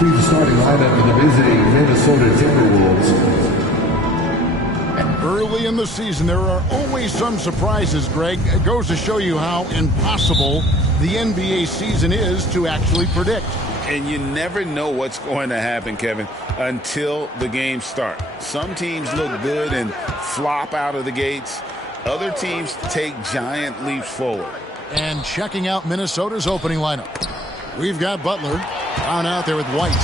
See the starting lineup of the visiting Minnesota Timberwolves. Early in the season, there are always some surprises, Greg. It goes to show you how impossible the NBA season is to actually predict. And you never know what's going to happen, Kevin, until the games start. Some teams look good and flop out of the gates. Other teams take giant leaps forward. And checking out Minnesota's opening lineup. We've got Butler down out there with White.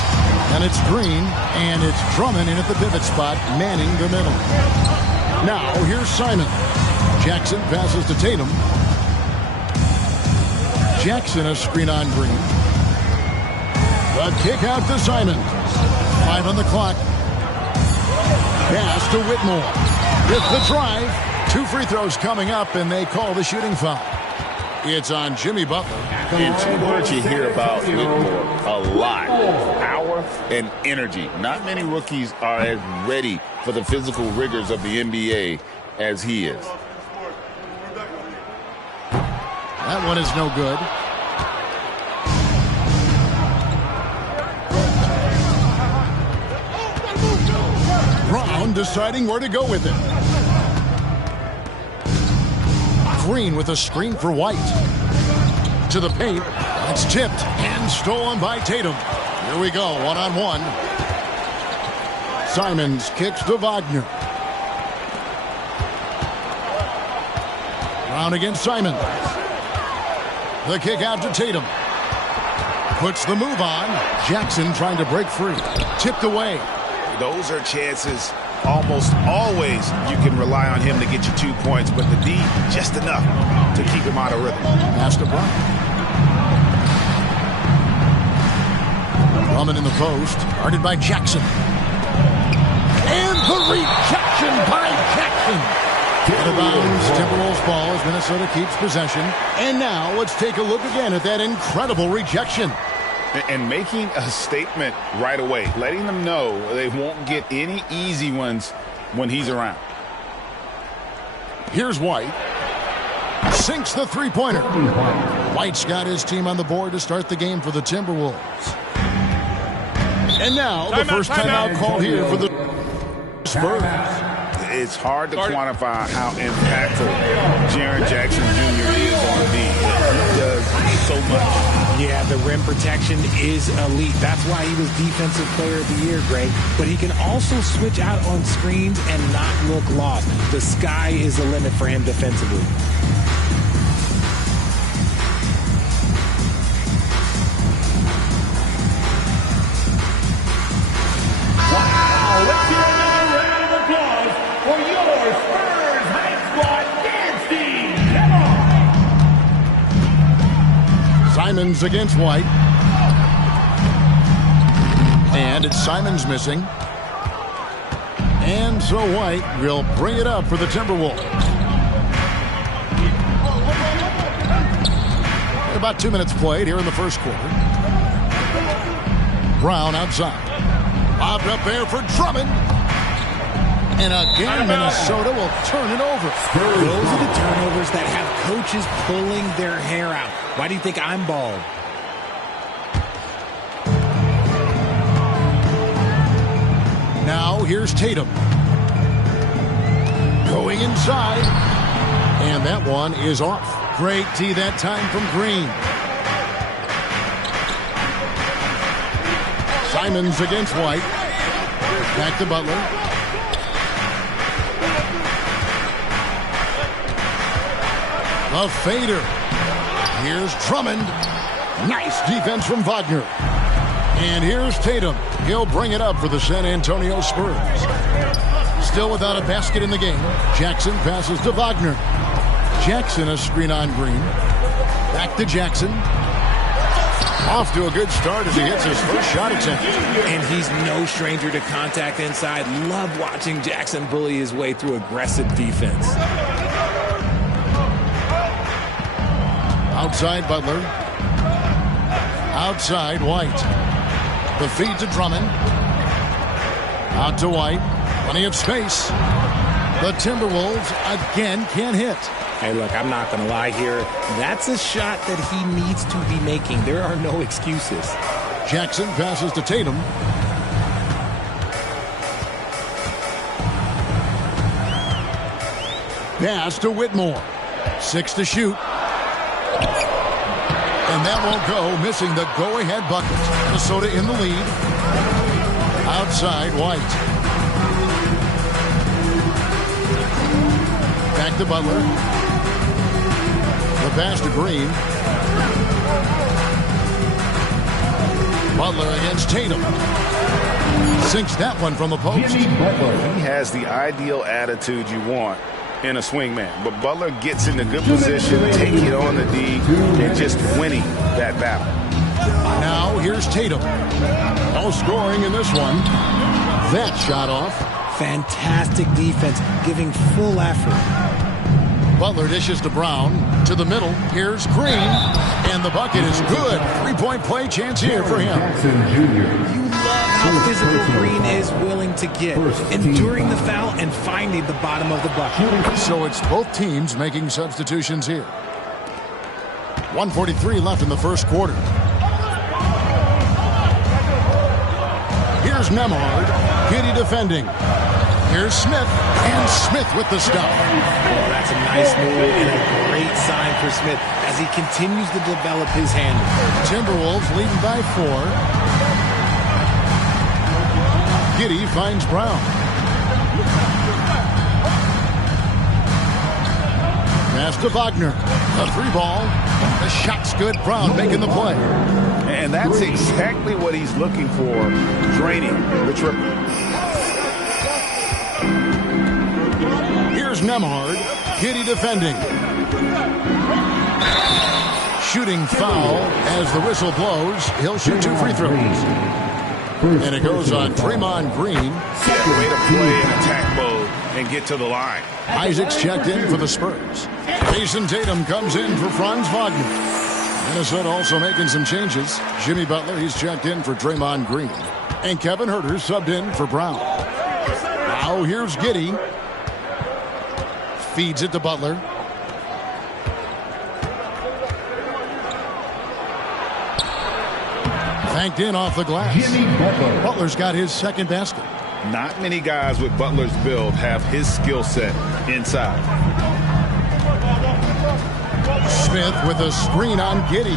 And it's Green, and it's Drummond in at the pivot spot, manning the middle. Now, here's Simon. Jackson passes to Tatum. Jackson a screen on Green. The kick out to Simon. 5 on the clock. Pass to Whitmore. With the drive. 2 free throws coming up, and they call the shooting foul. It's on Jimmy Butler. And 2 words you hear about Whitmore a lot. Power and energy. Not many rookies are as ready for the physical rigors of the NBA as he is. That one is no good. Brown deciding where to go with it. Green with a screen for White. To the paint. It's tipped and stolen by Tatum. Here we go, one-on-one. Simons kicks to Wagner. Brown against Simons. The kick out to Tatum. Puts the move on. Jackson trying to break free. Tipped away. Those are chances almost always you can rely on him to get you 2 points, but the D just enough to keep him out of rhythm. Pass to Brown. Drummond in the post, guarded by Jackson. And the rejection by Jackson. Out of bounds, Timberwolves ball as Minnesota keeps possession. And now let's take a look again at that incredible rejection. And making a statement right away, letting them know they won't get any easy ones when he's around. Here's White. Sinks the three-pointer. White's got his team on the board to start the game for the Timberwolves. And now the first timeout call here for the Spurs. It's hard to quantify how impactful Jaren Jackson Jr. is on D. He does so much. Yeah, the rim protection is elite. That's why he was Defensive Player of the Year, Greg. But he can also switch out on screens and not look lost. The sky is the limit for him defensively. Wow, let's hear another round of applause for your Spurs Hype Squad dance team. Come on! Simons against White. And it's Simons missing. And so White will bring it up for the Timberwolves. About 2 minutes played here in the first quarter. Brown outside. Lobbed up there for Drummond. And again, Minnesota will turn it over. Those are the turnovers that have coaches pulling their hair out. Why do you think I'm bald? Now here's Tatum. Going inside. And that one is off. Great D that time from Green. Simons against White. Back to Butler. A fader. Here's Drummond. Nice defense from Wagner. And here's Tatum. He'll bring it up for the San Antonio Spurs. Still without a basket in the game. Jackson passes to Wagner. Jackson a screen on Green. Back to Jackson. Off to a good start as he hits his first shot attempt. And he's no stranger to contact inside. Love watching Jackson bully his way through aggressive defense. Outside Butler. Outside White. The feed to Drummond. Out to White. Plenty of space. The Timberwolves again can't hit. Hey, look, I'm not going to lie here. That's a shot that he needs to be making. There are no excuses. Jackson passes to Tatum. Pass to Whitmore. 6 to shoot. And that won't go, missing the go-ahead bucket. Minnesota in the lead. Outside, White. Back to Butler. The pass to Green. Butler against Tatum. Sinks that one from the post. He has the ideal attitude you want in a swingman, but Butler gets in a good position, taking it on the D, and just winning that battle. Now here's Tatum. No scoring in this one. That shot off. Fantastic defense, giving full effort. Butler dishes to Brown. To the middle. Here's Green. And the bucket is good. 3-point play chance here for him. You love how physical Green is willing to get, enduring the foul and finding the bottom of the bucket. So it's both teams making substitutions here. 1:43 left in the first quarter. Here's Nembhard. Giddey defending. Here's Smith. And Smith with the stop. Oh, that's a nice move and a great sign for Smith as he continues to develop his handle. Timberwolves leading by 4. Giddey finds Brown. Pass to Wagner. A 3-ball. The shot's good. Brown making the play. And that's exactly what he's looking for, draining the triple. Here's Nembhard. Giddey defending. Shooting foul as the whistle blows. He'll shoot 2 free throws. And it goes on Draymond Green. Yeah, way to play in attack mode and get to the line. Isaac's checked in for the Spurs. Jason Tatum comes in for Franz Wagner. Minnesota also making some changes. Jimmy Butler, he's checked in for Draymond Green. And Kevin Huerter subbed in for Brown. Now here's Giddey. Feeds it to Butler. Banked in off the glass. Butler's got his second basket. Not many guys with Butler's build have his skill set inside. Smith with a screen on Giddey.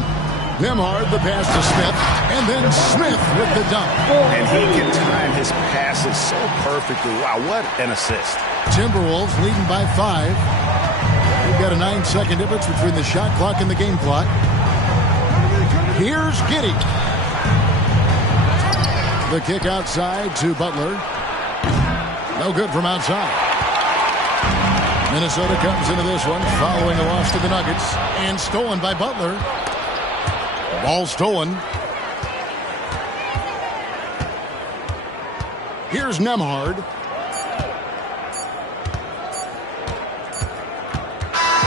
Nembhard the pass to Smith. And then Smith with the dunk. And he can time his passes so perfectly. Wow, what an assist. Timberwolves leading by 5. We've got a 9-second difference between the shot clock and the game clock. Here's Giddey. The kick outside to Butler. No good from outside. Minnesota comes into this one following a loss to the Nuggets. And stolen by Butler. Ball stolen. Here's Nembhard.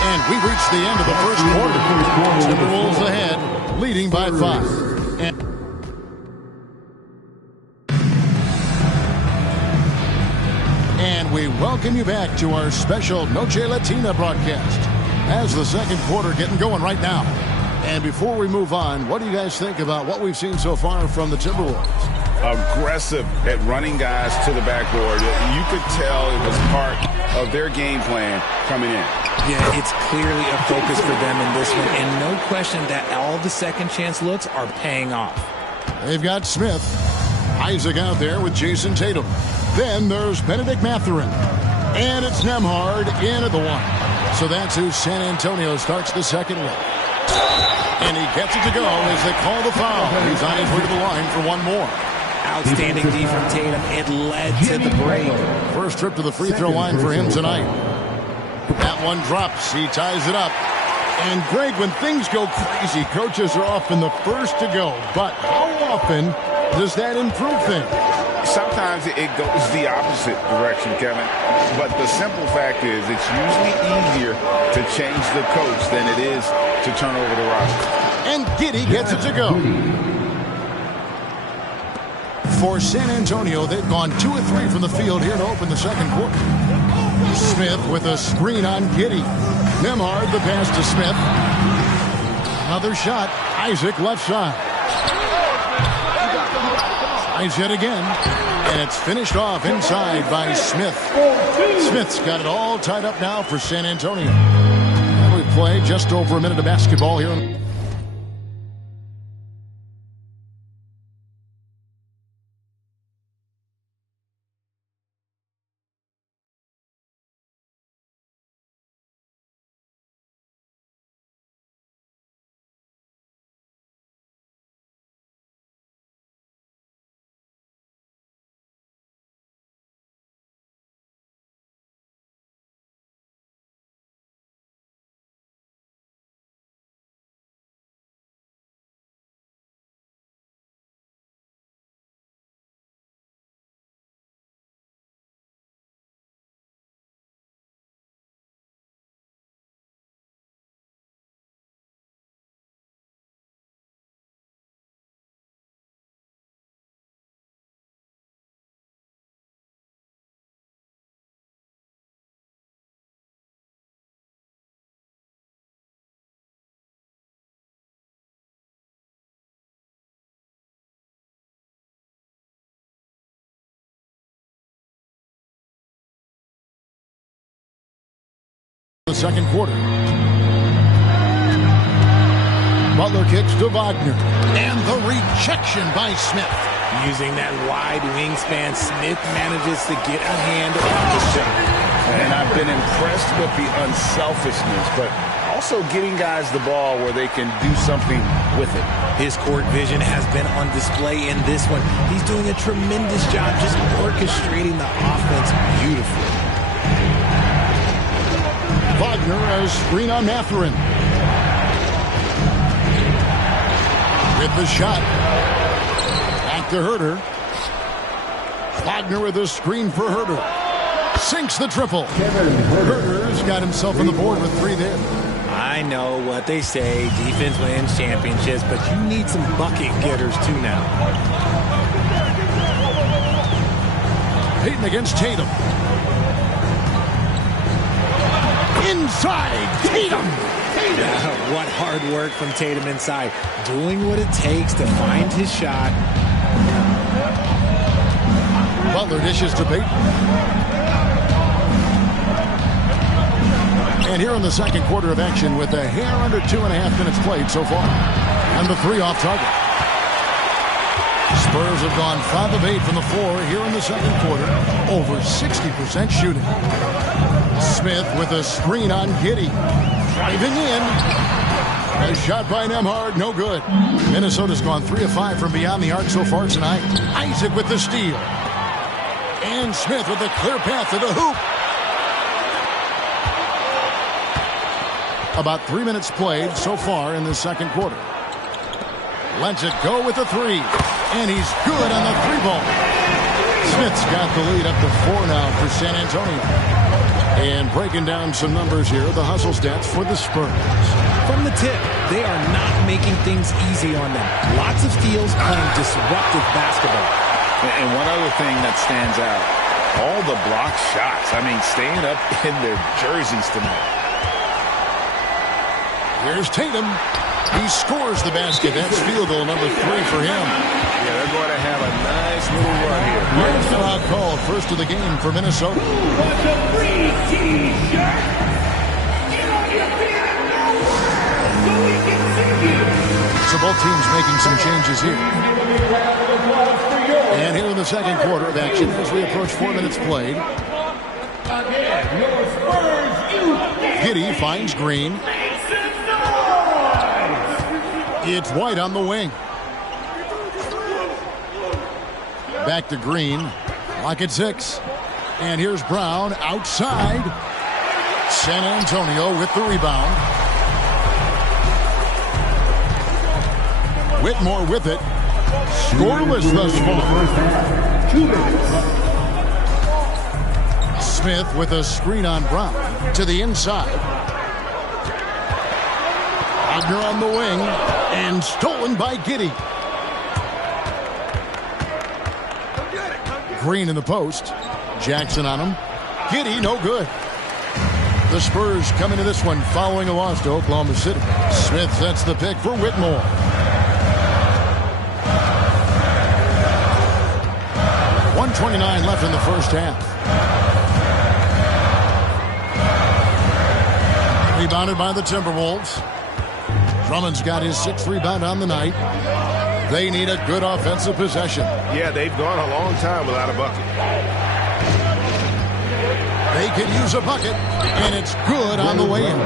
And we've reached the end of the first quarter. Timberwolves ahead, leading by 5. And we welcome you back to our special Noche Latina broadcast as the second quarter getting going right now. And before we move on, what do you guys think about what we've seen so far from the Timberwolves? Aggressive at running guys to the backboard. You could tell it was part of their game plan coming in. Yeah, it's clearly a focus for them in this one, and no question that all the second chance looks are paying off. They've got Smith. Isaac out there with Jason Tatum. Then there's Benedict Mathurin. And it's Nembhard in at the 1. So that's who San Antonio starts the second with. And he gets it to go as they call the foul. He's on his way to the line for one more. Outstanding D from Tatum. It led to the break. First trip to the free throw line for him tonight. That one drops. He ties it up. And Greg, when things go crazy, coaches are often the first to go. But how often does that improve things? Sometimes it goes the opposite direction, Kevin. But the simple fact is it's usually easier to change the coach than it is to turn over the roster. And Giddey gets it to go. For San Antonio, they've gone 2 of 3 from the field here to open the second quarter. Smith with a screen on Giddey. Nembhard the pass to Smith. Another shot. Isaac left side. Tries it again. And it's finished off inside by Smith. Smith's got it all tied up now for San Antonio. And we play just over a minute of basketball here. The second quarter. Butler kicks to Wagner. And the rejection by Smith. Using that wide wingspan, Smith manages to get a hand on the shot. And I've been impressed with the unselfishness, but also getting guys the ball where they can do something with it. His court vision has been on display in this one. He's doing a tremendous job just orchestrating the offense beautifully. Wagner a screen on Mathurin. With the shot. Back to Herter. Wagner with a screen for Herter. Sinks the triple. Herter's got himself on the board with 3 there. I know what they say, defense wins championships, but you need some bucket getters too now. Payton against Tatum. Inside, Tatum! What hard work from Tatum inside. Doing what it takes to find his shot. Butler dishes to Payton. And here in the second quarter of action with a hair under 2.5 minutes played so far. And the 3 off target. Spurs have gone 5 of 8 from the floor here in the second quarter. Over 60% shooting. Smith with a screen on Giddey. Driving in. A shot by Nembhard, no good. Minnesota's gone 3 of 5 from beyond the arc so far tonight. Isaac with the steal. And Smith with a clear path to the hoop. About 3 minutes played so far in the second quarter. Lets it go with a 3. And he's good on the 3-ball. Smith's got the lead up to 4 now for San Antonio. And breaking down some numbers here, the hustle stats for the Spurs. From the tip, they are not making things easy on them. Lots of steals, playing disruptive basketball. And one other thing that stands out, all the block shots. I mean, staying up in their jerseys tonight. Here's Tatum. He scores the basket. That's field goal number 3 for him. Yeah, they're going to have a nice little run here. Foul called, first of the game for Minnesota. What's a free T-shirt? Get on your feet so we can see you. So both teams making some changes here. And here in the second quarter of action as we approach 4 minutes played. Again, your Spurs, you Giddey finds Green. It's White on the wing. Back to Green. Lock at 6. And here's Brown outside. San Antonio with the rebound. Whitmore with it. Scoreless thus far. 2 minutes. Smith with a screen on Brown to the inside. Wagner on the wing and stolen by Giddey. Green in the post. Jackson on him. Giddey no good. The Spurs come into this one following a loss to Oklahoma City. Smith sets the pick for Whitmore. 2:29 left in the first half. Rebounded by the Timberwolves. Drummond's got his 6th rebound on the night. They need a good offensive possession. Yeah, they've gone a long time without a bucket. They could use a bucket, and it's good on the way in.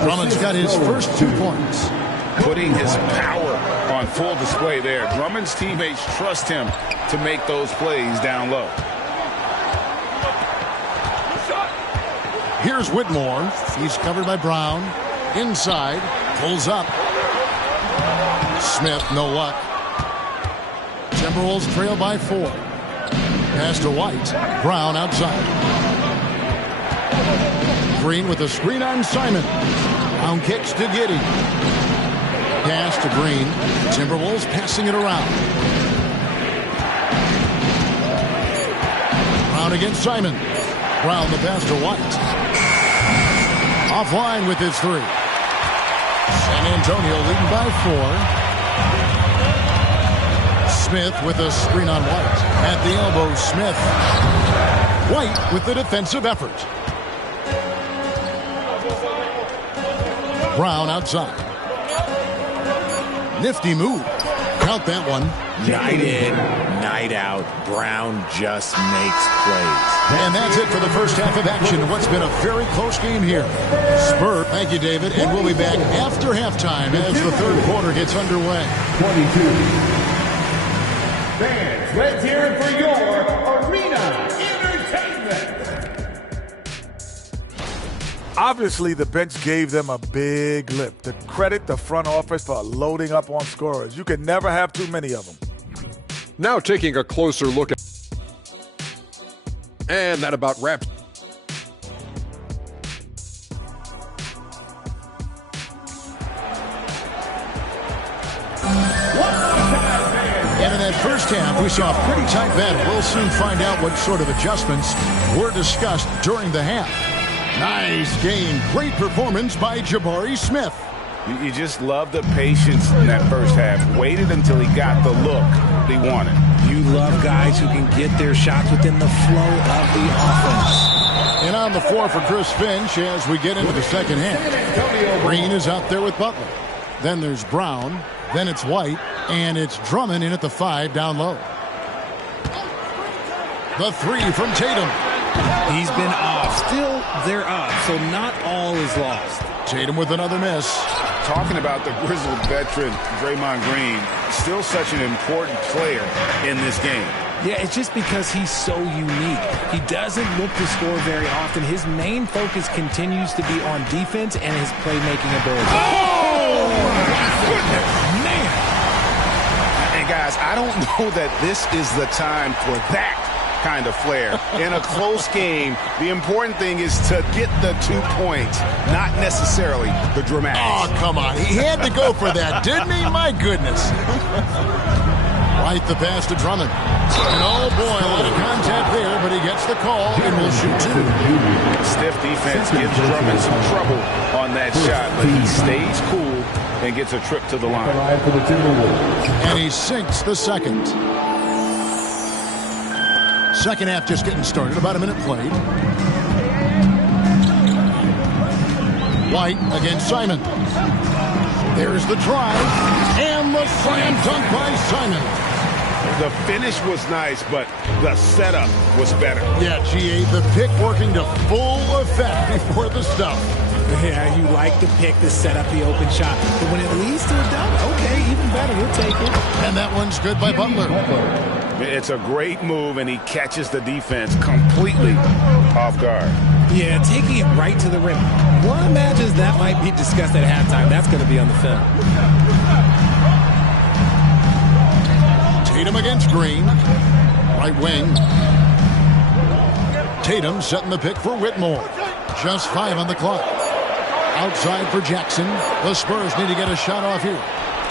Drummond's got his first 2 points. Putting his power on full display there. Drummond's teammates trust him to make those plays down low. Here's Whitmore. He's covered by Brown. Inside. Pulls up. Smith, no luck. Timberwolves trail by 4. Pass to White. Brown outside. Green with a screen on Simon. Brown kicks to Giddey. Pass to Green. Timberwolves passing it around. Brown against Simon. Brown the pass to White. Offline with his 3. San Antonio leading by 4. Smith with a screen on White. At the elbow, Smith. White with the defensive effort. Brown outside. Nifty move. Count that one. Night in, night out. Brown just makes plays. And that's it for the first half of action. What's been a very close game here. Spurs. Thank you, David. And we'll be back after halftime as the third quarter gets underway. 22. Fans, let's hear it for your Arena Entertainment. Obviously, the bench gave them a big lift. To credit the front office for loading up on scorers. You can never have too many of them. Now taking a closer look at... And that about wraps. And in that first half, we saw a pretty tight battle. We'll soon find out what sort of adjustments were discussed during the half. Nice game. Great performance by Jabari Smith. You just love the patience in that first half. Waited until he got the look he wanted. You love guys who can get their shots within the flow of the offense. And on the floor for Chris Finch as we get into the second half. Green is out there with Butler. Then there's Brown. Then it's White. And it's Drummond in at the 5 down low. The 3 from Tatum. He's been off. Still, they're up, so not all is lost. Tatum with another miss. Talking about the grizzled veteran, Draymond Green, still such an important player in this game. Yeah, it's just because he's so unique. He doesn't look to score very often. His main focus continues to be on defense and his playmaking ability. Oh, my goodness, man. And guys, I don't know that this is the time for that kind of flair. In a close game, the important thing is to get the 2 points, not necessarily the dramatics. Oh, come on. He had to go for that, didn't he? My goodness. White the pass to Drummond. And oh boy, a lot of contact there, but he gets the call and will shoot 2. Stiff defense gives Drummond some trouble on that shot, but he stays cool and gets a trip to the line. And he sinks the second. Second half just getting started. About a minute played. White against Simon. There's the drive. And the slam dunk by Simon. The finish was nice, but the setup was better. Yeah, GA, the pick working to full effect before the stuff. Yeah, you like to pick the set up the open shot. But when it leads to a dunk, okay, even better. We'll take it. And that one's good by Butler. It's a great move, and he catches the defense completely off guard. Yeah, taking it right to the rim. One imagines that might be discussed at halftime. That's going to be on the film. Tatum against Green. Right wing. Tatum setting the pick for Whitmore. Just 5 on the clock. Outside for Jackson. The Spurs need to get a shot off here.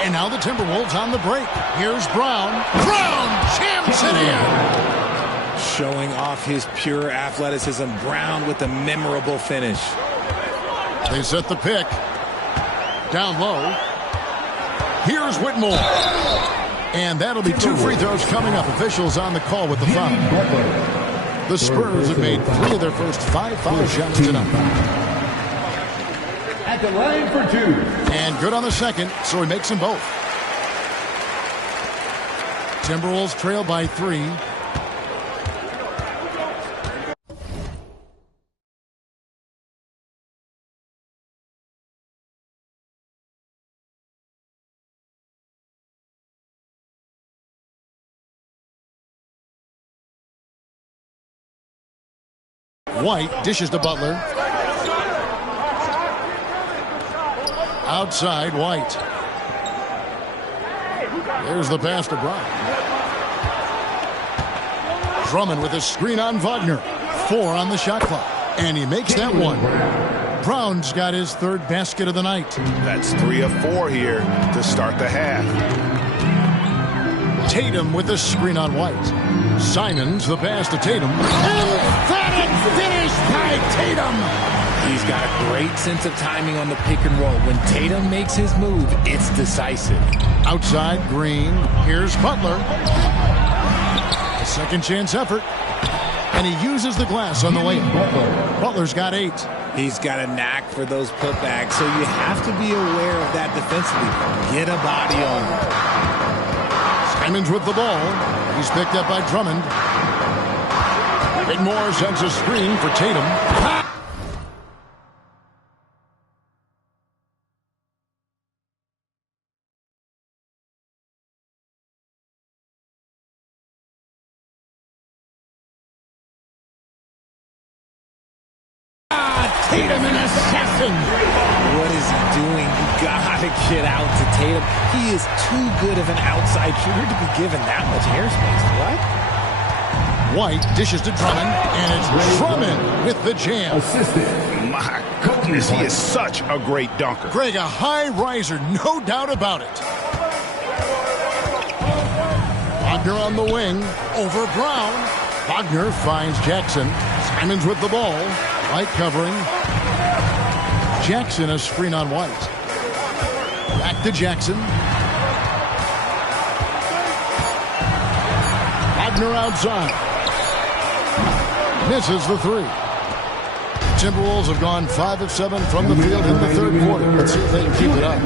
And now the Timberwolves on the break. Here's Brown. Brown jams it in. Showing off his pure athleticism. Brown with a memorable finish. They set the pick. Down low. Here's Whitmore. And that'll be 2 free throws coming up. Officials on the call with the foul. The Spurs have made 3 of their first 5 foul shots tonight. At the line for 2. And good on the second, so he makes them both. Timberwolves trail by 3. White dishes to Butler. Outside, White. There's the pass to Brown. Drummond with a screen on Wagner. 4 on the shot clock. And he makes that one. Brown's got his 3rd basket of the night. That's 3 of 4 here to start the half. Tatum with a screen on White. Simons the pass to Tatum. Emphatic finish by Tatum. He's got a great sense of timing on the pick and roll. When Tatum makes his move, it's decisive. Outside, Green. Here's Butler. A second chance effort. And he uses the glass on the layup. Butler's got 8. He's got a knack for those putbacks, so you have to be aware of that defensively. Get a body on him. Simons with the ball. He's picked up by Drummond. Whitmore sends a screen for Tatum. Tatum an assassin. What is he doing? You gotta get out to Tatum. He is too good of an outside shooter to be given that much airspace. What? White dishes to Drummond, and it's Drummond with the jam. My goodness, he is such a great dunker. Greg, a high riser, no doubt about it. Wagner on the wing, over Brown. Wagner finds Jackson. Simons with the ball. White covering. Jackson a screen on White. Back to Jackson. Wagner outside. Misses the 3. Timberwolves have gone 5 of 7 from the field in the 3rd quarter. Let's see if they can keep it up.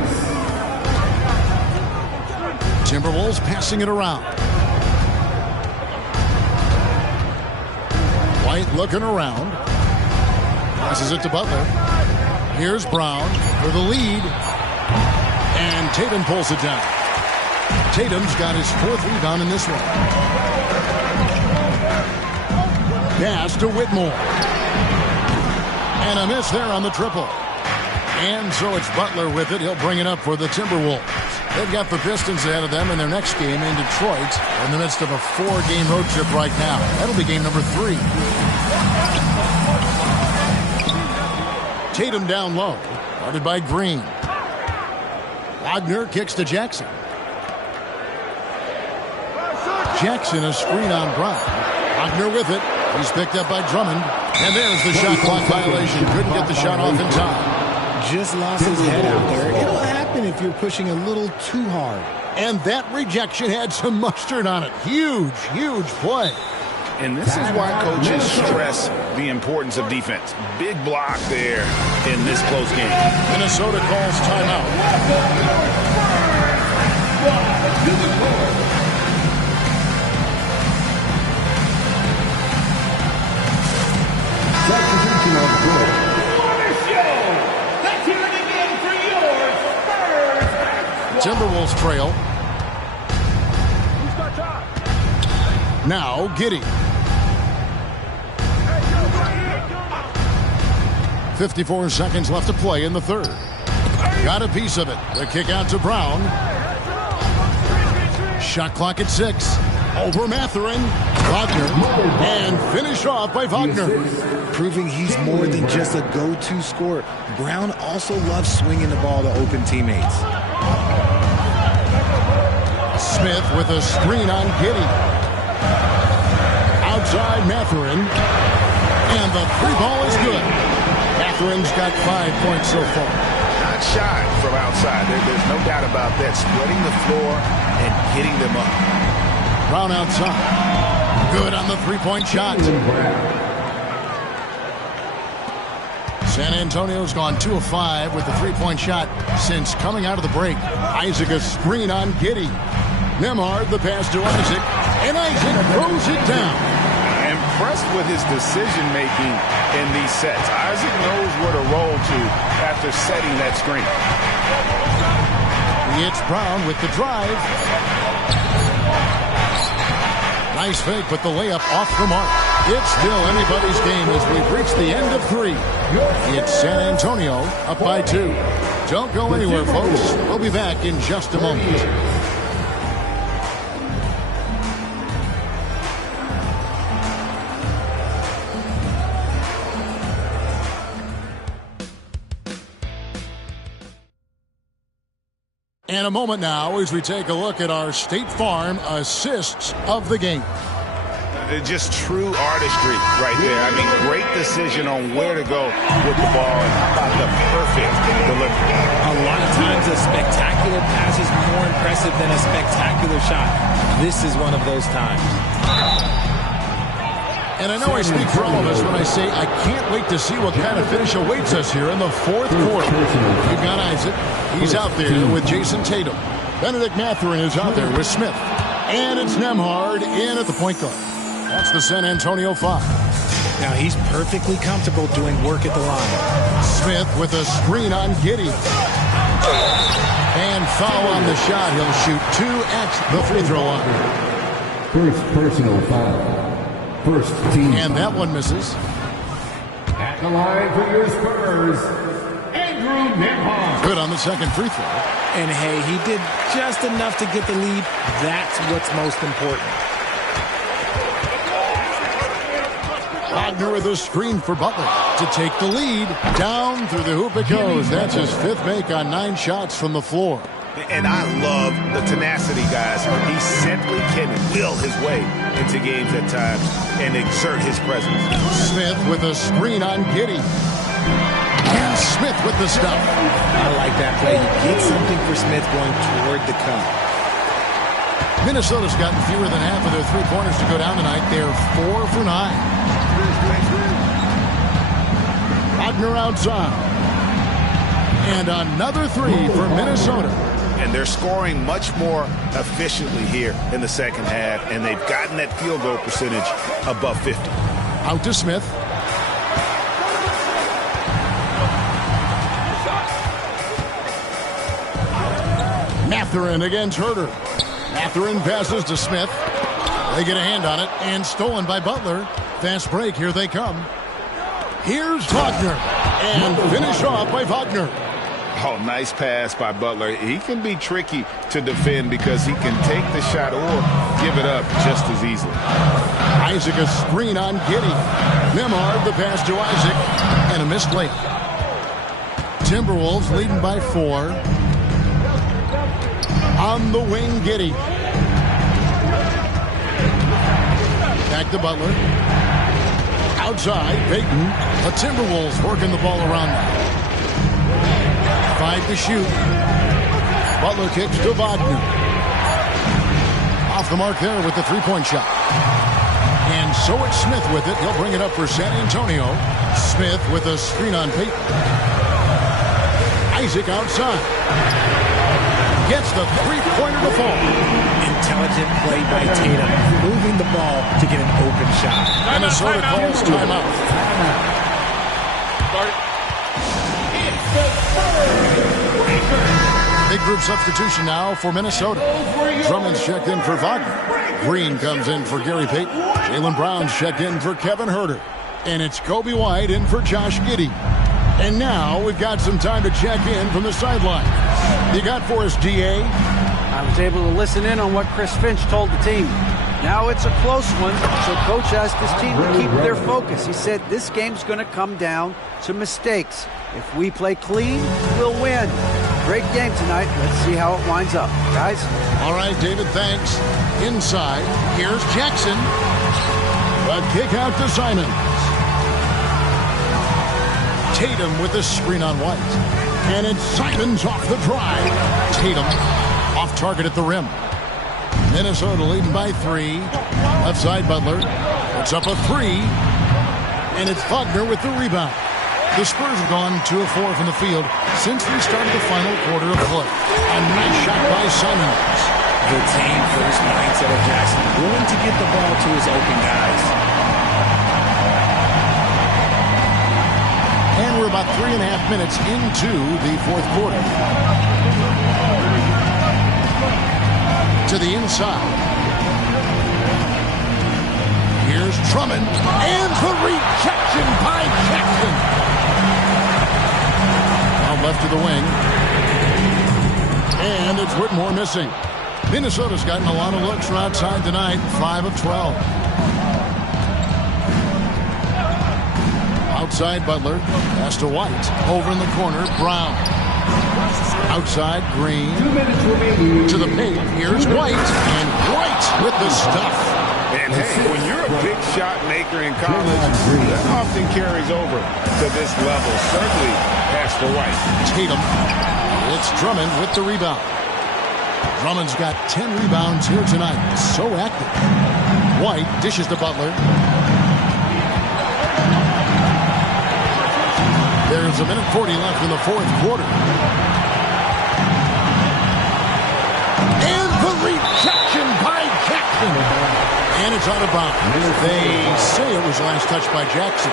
Timberwolves passing it around. White looking around. Passes it to Butler. Here's Brown for the lead. And Tatum pulls it down. Tatum's got his 4th rebound in this one. Pass to Whitmore. And a miss there on the triple. And so it's Butler with it. He'll bring it up for the Timberwolves. They've got the Pistons ahead of them in their next game in Detroit. In the midst of a 4-game road trip right now. That'll be game number 3. Tatum down low. Guarded by Green. Wagner kicks to Jackson. Jackson a screen on Brown. Wagner with it. He's picked up by Drummond. And there's the shot clock violation. Couldn't get the shot off in time. Just lost his head out there. It'll happen if you're pushing a little too hard. And that rejection had some mustard on it. Huge, huge play. And this is why coaches stress the importance of defense. Big block there in this close game. Minnesota calls timeout. Substitution on the court. What a show! Let's hear it again for your Spurs. Timberwolves trail. Now Giddey. 54 seconds left to play in the 3rd. Got a piece of it. The kick out to Brown. Shot clock at 6. Over Mathurin. Wagner. And finished off by Wagner. Proving he's more than just a go-to scorer. Brown also loves swinging the ball to open teammates. Smith with a screen on Giddey. Outside Mathurin. And the 3 ball is good. Matherin's got 5 points so far. not shy from outside. There's no doubt about that. Spreading the floor and hitting them up. Brown outside. Good on the three-point shot. San Antonio's gone 2 of 5 with the three-point shot since coming out of the break. Isaac a screen on Giddey. Nembhard the pass to Isaac. And Isaac throws it down. Impressed with his decision-making in these sets. Isaac knows where to roll to after setting that screen. It's Brown with the drive. Nice fake, but the layup off the mark. It's still anybody's game as we've reached the end of 3. It's San Antonio up by 2. Don't go anywhere, folks. We'll be back in just a moment. And a moment now as we take a look at our State Farm assists of the game. Just true artistry right there. I mean, great decision on where to go with the ball and how about the perfect delivery. A lot of times a spectacular pass is more impressive than a spectacular shot. This is one of those times. And I know I speak for all of us when I say I can't wait to see what kind of finish awaits us here in the 4th quarter. We've got Isaac. He's out there with Jason Tatum. Benedict Mathurin is out there with Smith. And it's Nembhard in at the point guard. That's the San Antonio 5. Now he's perfectly comfortable doing work at the line. Smith with a screen on Giddey. And foul on the shot. He'll shoot 2 at the free throw line. First personal foul. First team. And that one misses. At the line for your Spurs, Andrew Nembhard. Good on the second free throw. And hey, he did just enough to get the lead. That's what's most important. Wagner with a screen for Butler to take the lead. Down through the hoop it goes. That's his 5th make on 9 shots from the floor. And I love the tenacity, guys. He simply can will his way into games at times and exert his presence. Smith with a screen on Giddey. And Smith with the stop. I like that play. You get something for Smith going toward the cup. Minnesota's gotten fewer than half of their three-pointers to go down tonight. They're 4 for 9. Wagner outside. And another 3 for Minnesota. And they're scoring much more efficiently here in the second half, and they've gotten that field goal percentage above 50. Out to Smith. Mathurin against Herter. Mathurin passes to Smith. They get a hand on it, and stolen by Butler. Fast break, here they come. Here's Wagner, and finish off by Wagner. Oh, nice pass by Butler. He can be tricky to defend because he can take the shot or give it up just as easily. Isaac a screen on Giddey. Nembhard the pass to Isaac, and a missed layup. Timberwolves leading by 4. On the wing, Giddey. Back to Butler. Outside, Payton. The Timberwolves working the ball around now. 5 to shoot. Butler kicks to Wagner. Off the mark there with the three-point shot. And so it's Smith with it. He'll bring it up for San Antonio. Smith with a screen on Payton. Isaac outside. Gets the three-pointer to fall. Intelligent play by Tatum, moving the ball to get an open shot. Minnesota calls timeout. Big group substitution now for Minnesota. Drummond's checked in for Wagner. Green comes in for Gary Payton. Jaylen Brown's checked in for Kevin Herter. And it's Kobe White in for Josh Giddey. And now we've got some time to check in from the sideline. You got for us, DA? I was able to listen in on what Chris Finch told the team. Now it's a close one, so Coach asked his team to keep their focus. He said this game's going to come down to mistakes. If we play clean, we'll win. Great game tonight. Let's see how it winds up. Guys? All right, David, thanks. Inside, here's Jackson. A kick out to Simons. Tatum with the screen on White. And it's Simons off the drive. Tatum off target at the rim. Minnesota leading by 3. Left side, Butler. Puts up a 3. And it's Wagner with the rebound. The Spurs have gone 2 of 4 from the field since we started the final quarter of play. A nice shot by Simons. The team first mindset of Jackson, willing to get the ball to his open guys. And we're about 3.5 minutes into the fourth quarter. To the inside. Here's Drummond. And the rejection by Jackson. Now left to the wing. And it's Whitmore missing. Minnesota's gotten a lot of looks from outside tonight. 5 of 12. Outside, Butler. Pass to White. Over in the corner, Brown. Outside, Green. 2 minutes remaining. To the paint. Here's White. And White with the stuff. And hey, when you're a big shot maker in college, that often carries over to this level. Certainly pass for White. Tatum. It's Drummond with the rebound. Drummond's got 10 rebounds here tonight. So active. White dishes to Butler. There's 1:40 left in the fourth quarter. And the rejection by Jackson. And it's out of bounds. They say it was last touched by Jackson.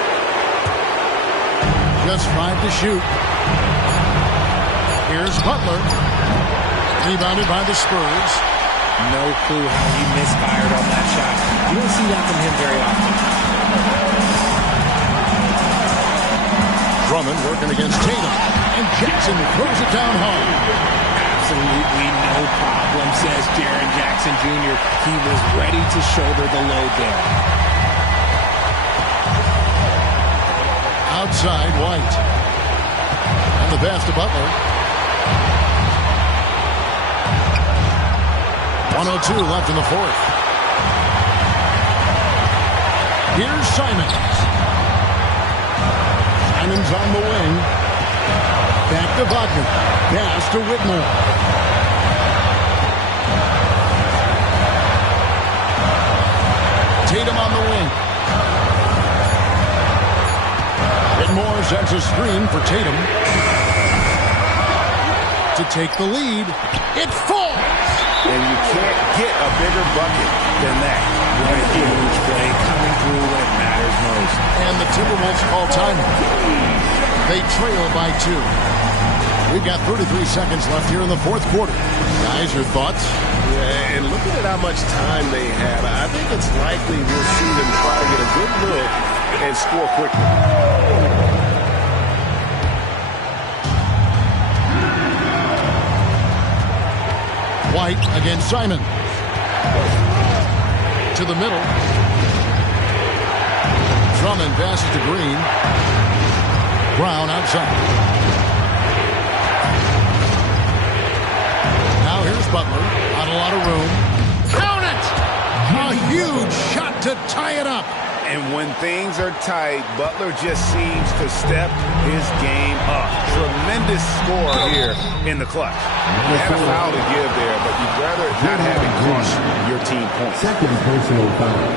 Just 5 to shoot. Here's Butler. Rebounded by the Spurs. No clue how he misfired on that shot. You don't see that from him very often. Drummond working against Tatum. And Jackson throws it down hard. Absolutely no problem, says Jaren Jackson Jr. He was ready to shoulder the load there. Outside, White. And the pass to Butler. 1:02 left in the fourth. Here's Simons. Simons on the wing. Back to Wagner. Pass to Whitmore. Tatum on the wing. Whitmore sends a screen for Tatum. To take the lead. It falls. And you can't get a bigger bucket than that. What a huge play coming through when it matters most. And the Timberwolves call timeout. They trail by 2. We've got 33 seconds left here in the fourth quarter. Guys, your thoughts? Yeah, and looking at how much time they have, I think it's likely we'll see them try to get a good look and score quickly. White against Simon. To the middle. Drummond passes to Green. Brown outside. Now here's Butler. Not a lot of room. Count it! A huge shot to tie it up. And when things are tight, Butler just seems to step his game up. Tremendous score here in the clutch. You had a foul to give there, but you'd rather not have it cost your team points. Second personal foul.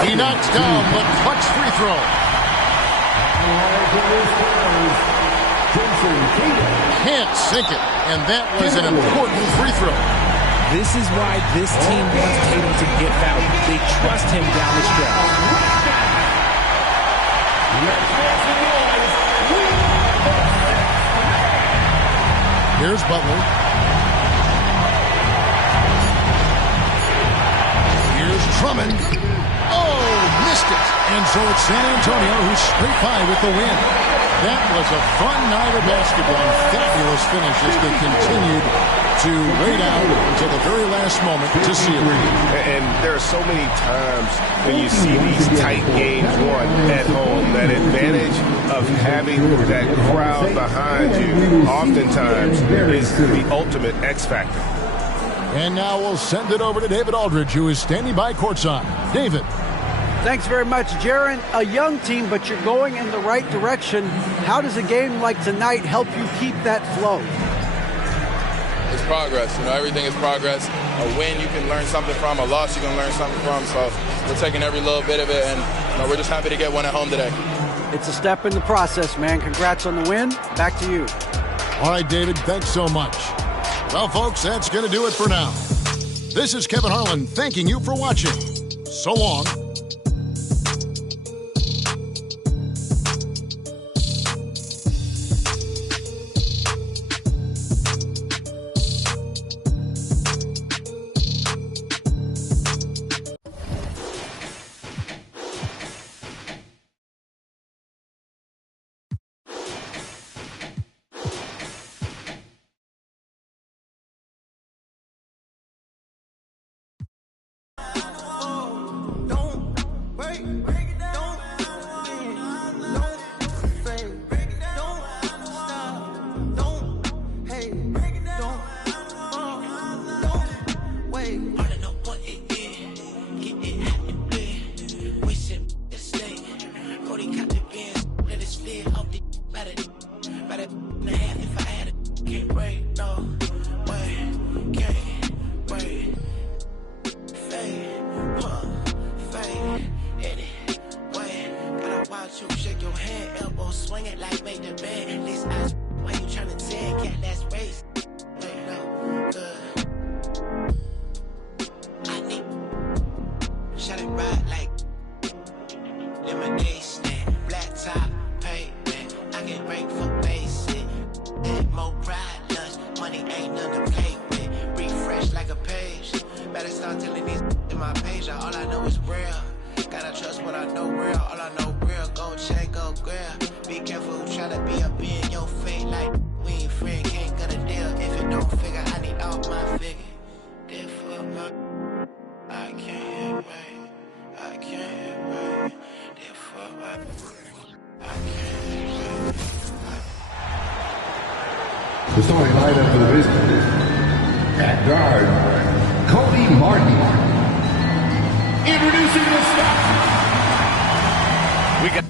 He knocks down the clutch free throw. Can't sink it, and that was an important free throw. This is why this team wants Tatum to get fouled. They trust him down the stretch. Here's Butler. Here's Drummond. Oh, missed it. And so it's San Antonio who scraped by with the win. That was a fun night of basketball. Fabulous finish as they continued to wait out until the very last moment to seal it. And there are so many times when you see these tight games won at home, that advantage of having that crowd behind you oftentimes is the ultimate X factor. And now we'll send it over to David Aldridge, who is standing by courtside. David. Thanks very much, Jaron. A young team, but you're going in the right direction. How does a game like tonight help you keep that flow? It's progress. Everything is progress. A win you can learn something from, a loss you can learn something from. So we're taking every little bit of it, and we're just happy to get one at home today. It's a step in the process, man. Congrats on the win. Back to you. All right, David, thanks so much. Well, folks, that's going to do it for now. This is Kevin Harlan thanking you for watching. So long. The starting lineup for the Pistons. At guard, Kobe Martin. Introducing the stop. We got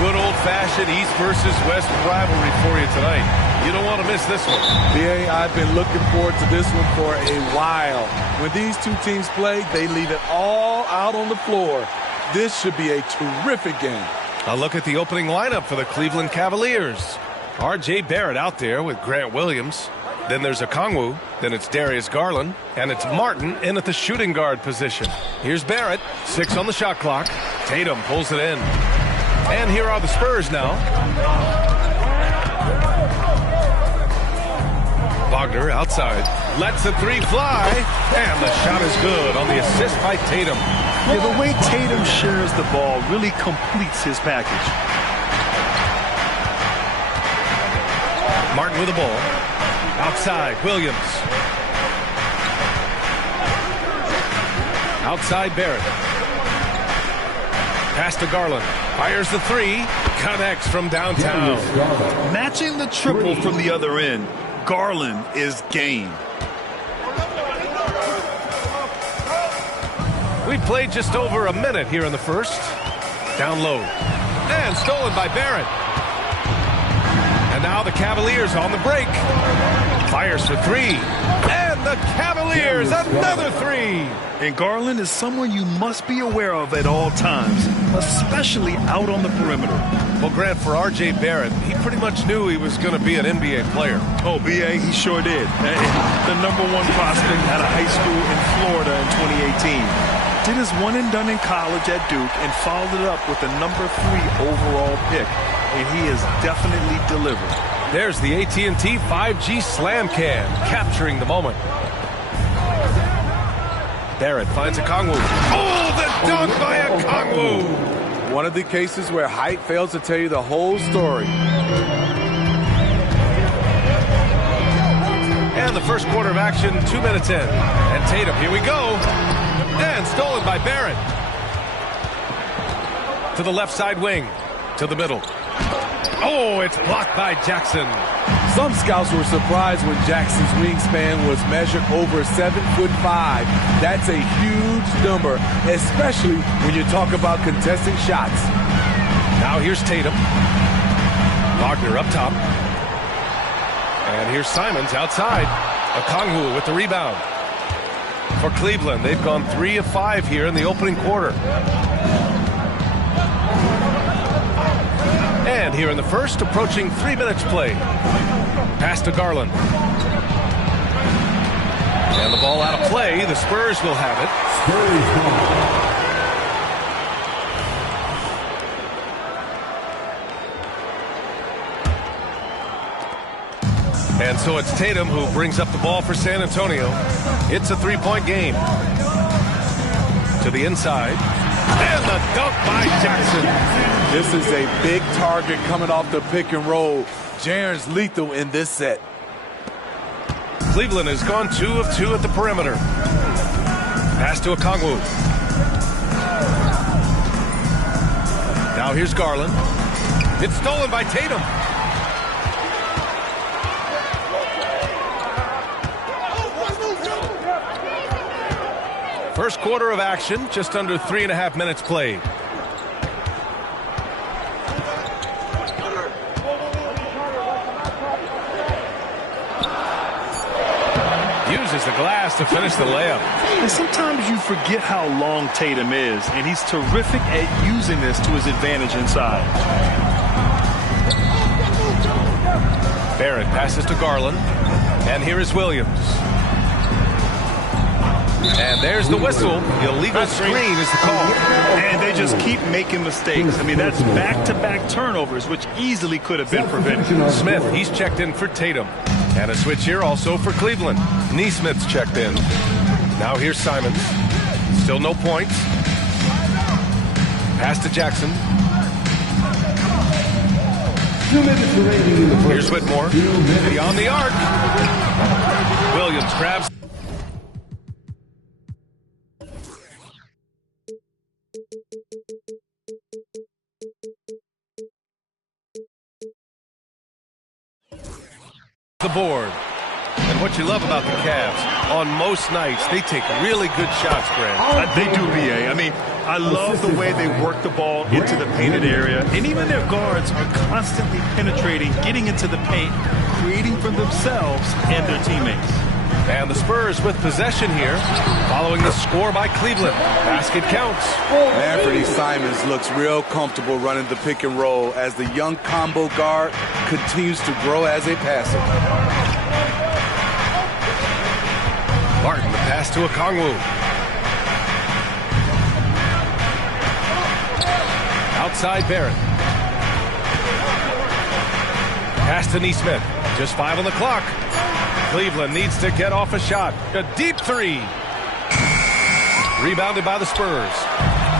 good old-fashioned East versus West rivalry for you tonight. You don't want to miss this one. BA, I've been looking forward to this one for a while. When these two teams play, they leave it all out on the floor. This should be a terrific game. A look at the opening lineup for the Cleveland Cavaliers. R.J. Barrett out there with Grant Williams. Then there's Okongwu. Then it's Darius Garland. And it's Martin in at the shooting guard position. Here's Barrett. 6 on the shot clock. Tatum pulls it in. And here are the Spurs now. Wagner outside. Lets the three fly. And the shot is good on the assist by Tatum. Yeah, the way Tatum shares the ball really completes his package. Martin with the ball. Outside, Williams. Outside Barrett. Pass to Garland. Fires the three. Connects from downtown. Matching the triple from the other end. Garland is game. We've played just over a minute here in the first. Down low. And stolen by Barrett. And now the Cavaliers on the break. Fires for three. And the Cavaliers, another three. And Garland is someone you must be aware of at all times, especially out on the perimeter. Well, Grant, for R.J. Barrett, he pretty much knew he was going to be an NBA player. Oh, B.A., he sure did. The #1 prospect out of high school in Florida in 2018. Did his one and done in college at Duke and followed it up with the #3 overall pick. And he has definitely delivered. There's the AT&T 5G Slam Cam, capturing the moment. Barrett finds Okongwu. Oh, the dunk by Okongwu! One of the cases where height fails to tell you the whole story. And the first quarter of action, 2 minutes in. And Tatum, here we go. And stolen by Barrett. To the left side wing. To the middle. Oh, it's blocked by Jackson. Some scouts were surprised when Jackson's wingspan was measured over 7'5". That's a huge number, especially when you talk about contesting shots. Now here's Tatum. Wagner up top. And here's Simons outside. Okongwu with the rebound. For Cleveland, they've gone 3 of 5 here in the opening quarter. And here in the first, approaching 3 minutes played. Pass to Garland. And the ball out of play. The Spurs will have it. Spurs ball. And so it's Tatum who brings up the ball for San Antonio. It's a 3-point game. To the inside. And the dunk by Jackson. This is a big target coming off the pick and roll. Jaren's lethal in this set. Cleveland has gone 2 of 2 at the perimeter. Pass to Okongwu. Now here's Garland. It's stolen by Tatum. First quarter of action, just under 3.5 minutes played. Uses the glass to finish the layup. And sometimes you forget how long Tatum is, and he's terrific at using this to his advantage inside. Barrett passes to Garland. And here is Williams. And there's the whistle. Illegal screen is the call. And they just keep making mistakes. I mean, that's back-to-back turnovers, which easily could have been prevented. Smith, he's checked in for Tatum. And a switch here also for Cleveland. Neesmith's checked in. Now here's Simons. Still no points. Pass to Jackson. Here's Whitmore. Beyond the arc. Williams grabs. The board. And what you love about the Cavs, on most nights, they take really good shots, Grant. They do, B.A. I mean, I love the way they work the ball into the painted area. And even their guards are constantly penetrating, getting into the paint, creating for themselves and their teammates. And the Spurs with possession here, following the score by Cleveland. Basket counts. Anthony Simons looks real comfortable running the pick and roll as the young combo guard continues to grow as a passer. Martin, the pass to Okongwu. Outside Barrett. Pass to Neesmith. Just 5 on the clock. Cleveland needs to get off a shot. A deep three. Rebounded by the Spurs.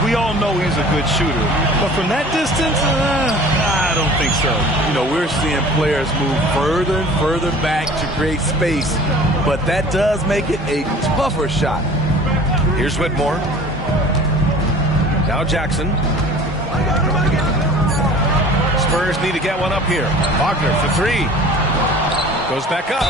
We all know he's a good shooter. But from that distance, I don't think so. You know, we're seeing players move further and further back to create space. But that does make it a tougher shot. Here's Whitmore. Now Jackson. Spurs need to get one up here. Wagner for three. Goes back up.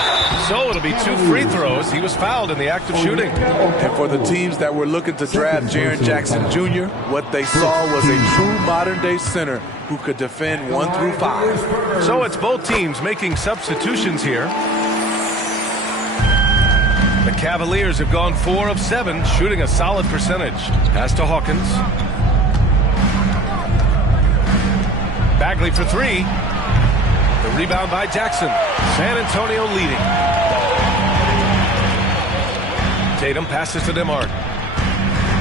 So it'll be 2 free throws. He was fouled in the act of shooting. And for the teams that were looking to draft Jaren Jackson Jr., what they saw was a true modern-day center who could defend 1 through 5. So it's both teams making substitutions here. The Cavaliers have gone 4 of 7, shooting a solid percentage. Pass to Hawkins. Bagley for 3. The rebound by Jackson. San Antonio leading. Tatum passes to Nembhard.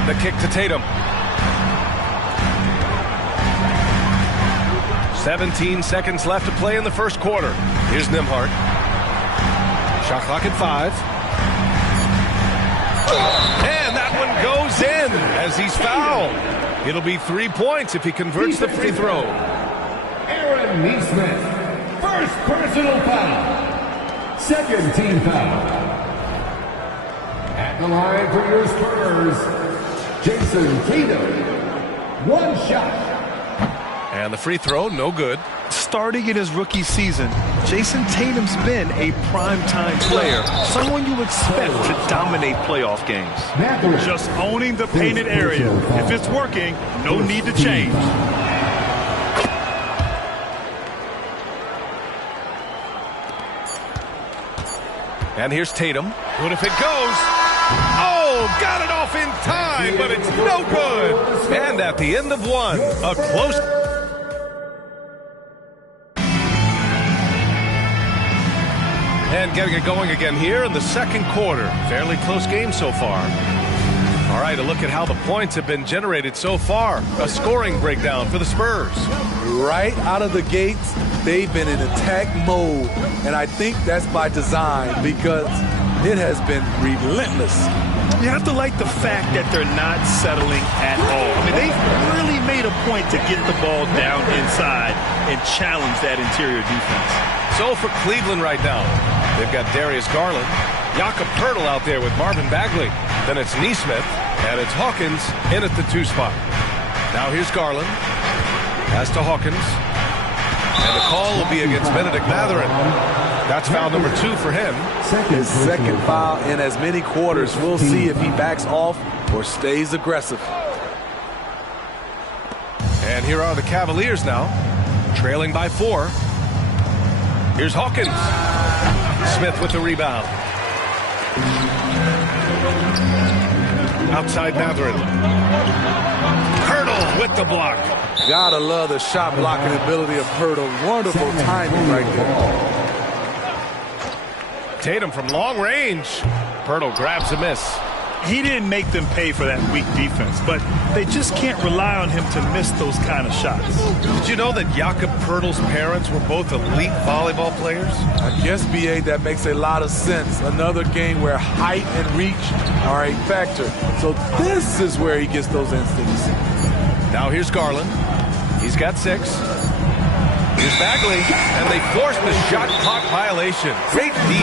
The kick to Tatum. 17 seconds left to play in the first quarter. Here's Nembhard. Shot clock at 5. And that one goes in as he's fouled. It'll be 3 points if he converts the free throw. Aaron Nesmith. First personal foul. Second team foul. At the line for your Spurs, Jason Tatum. 1 shot. And the free throw, no good. Starting in his rookie season, Jason Tatum's been a primetime player, someone you expect to dominate playoff games. Just owning the painted area. If it's working, no need to change. And here's Tatum. Good if it goes. Oh, got it off in time, but it's no good. And at the end of one, a close. And getting it going again here in the second quarter. Fairly close game so far. All right, a look at how the points have been generated so far. A scoring breakdown for the Spurs. Right out of the gates, they've been in attack mode. And I think that's by design because it has been relentless. You have to like the fact that they're not settling at all. I mean, they've really made a point to get the ball down inside and challenge that interior defense. So for Cleveland right now, they've got Darius Garland, Jakob Poeltl out there with Marvin Bagley. Then it's Nesmith, and it's Hawkins in at the 2 spot. Now here's Garland. Pass to Hawkins. And the call will be against Benedict Mathurin. That's foul number 2 for him. His second foul in as many quarters. We'll see if he backs off or stays aggressive. And here are the Cavaliers now, trailing by 4. Here's Hawkins. Smith with the rebound. Outside Mathurin. Poeltl with the block. Gotta love the shot blocking ability of Poeltl. Wonderful timing right there. Tatum from long range. Poeltl grabs a miss. He didn't make them pay for that weak defense, but they just can't rely on him to miss those kind of shots. Did you know that Jakob Poeltl's parents were both elite volleyball players? I guess, B.A., that makes a lot of sense. Another game where height and reach are a factor. So this is where he gets those instincts. Now here's Garland. He's got 6. Here's Bagley, and they force the shot clock violation. Great D.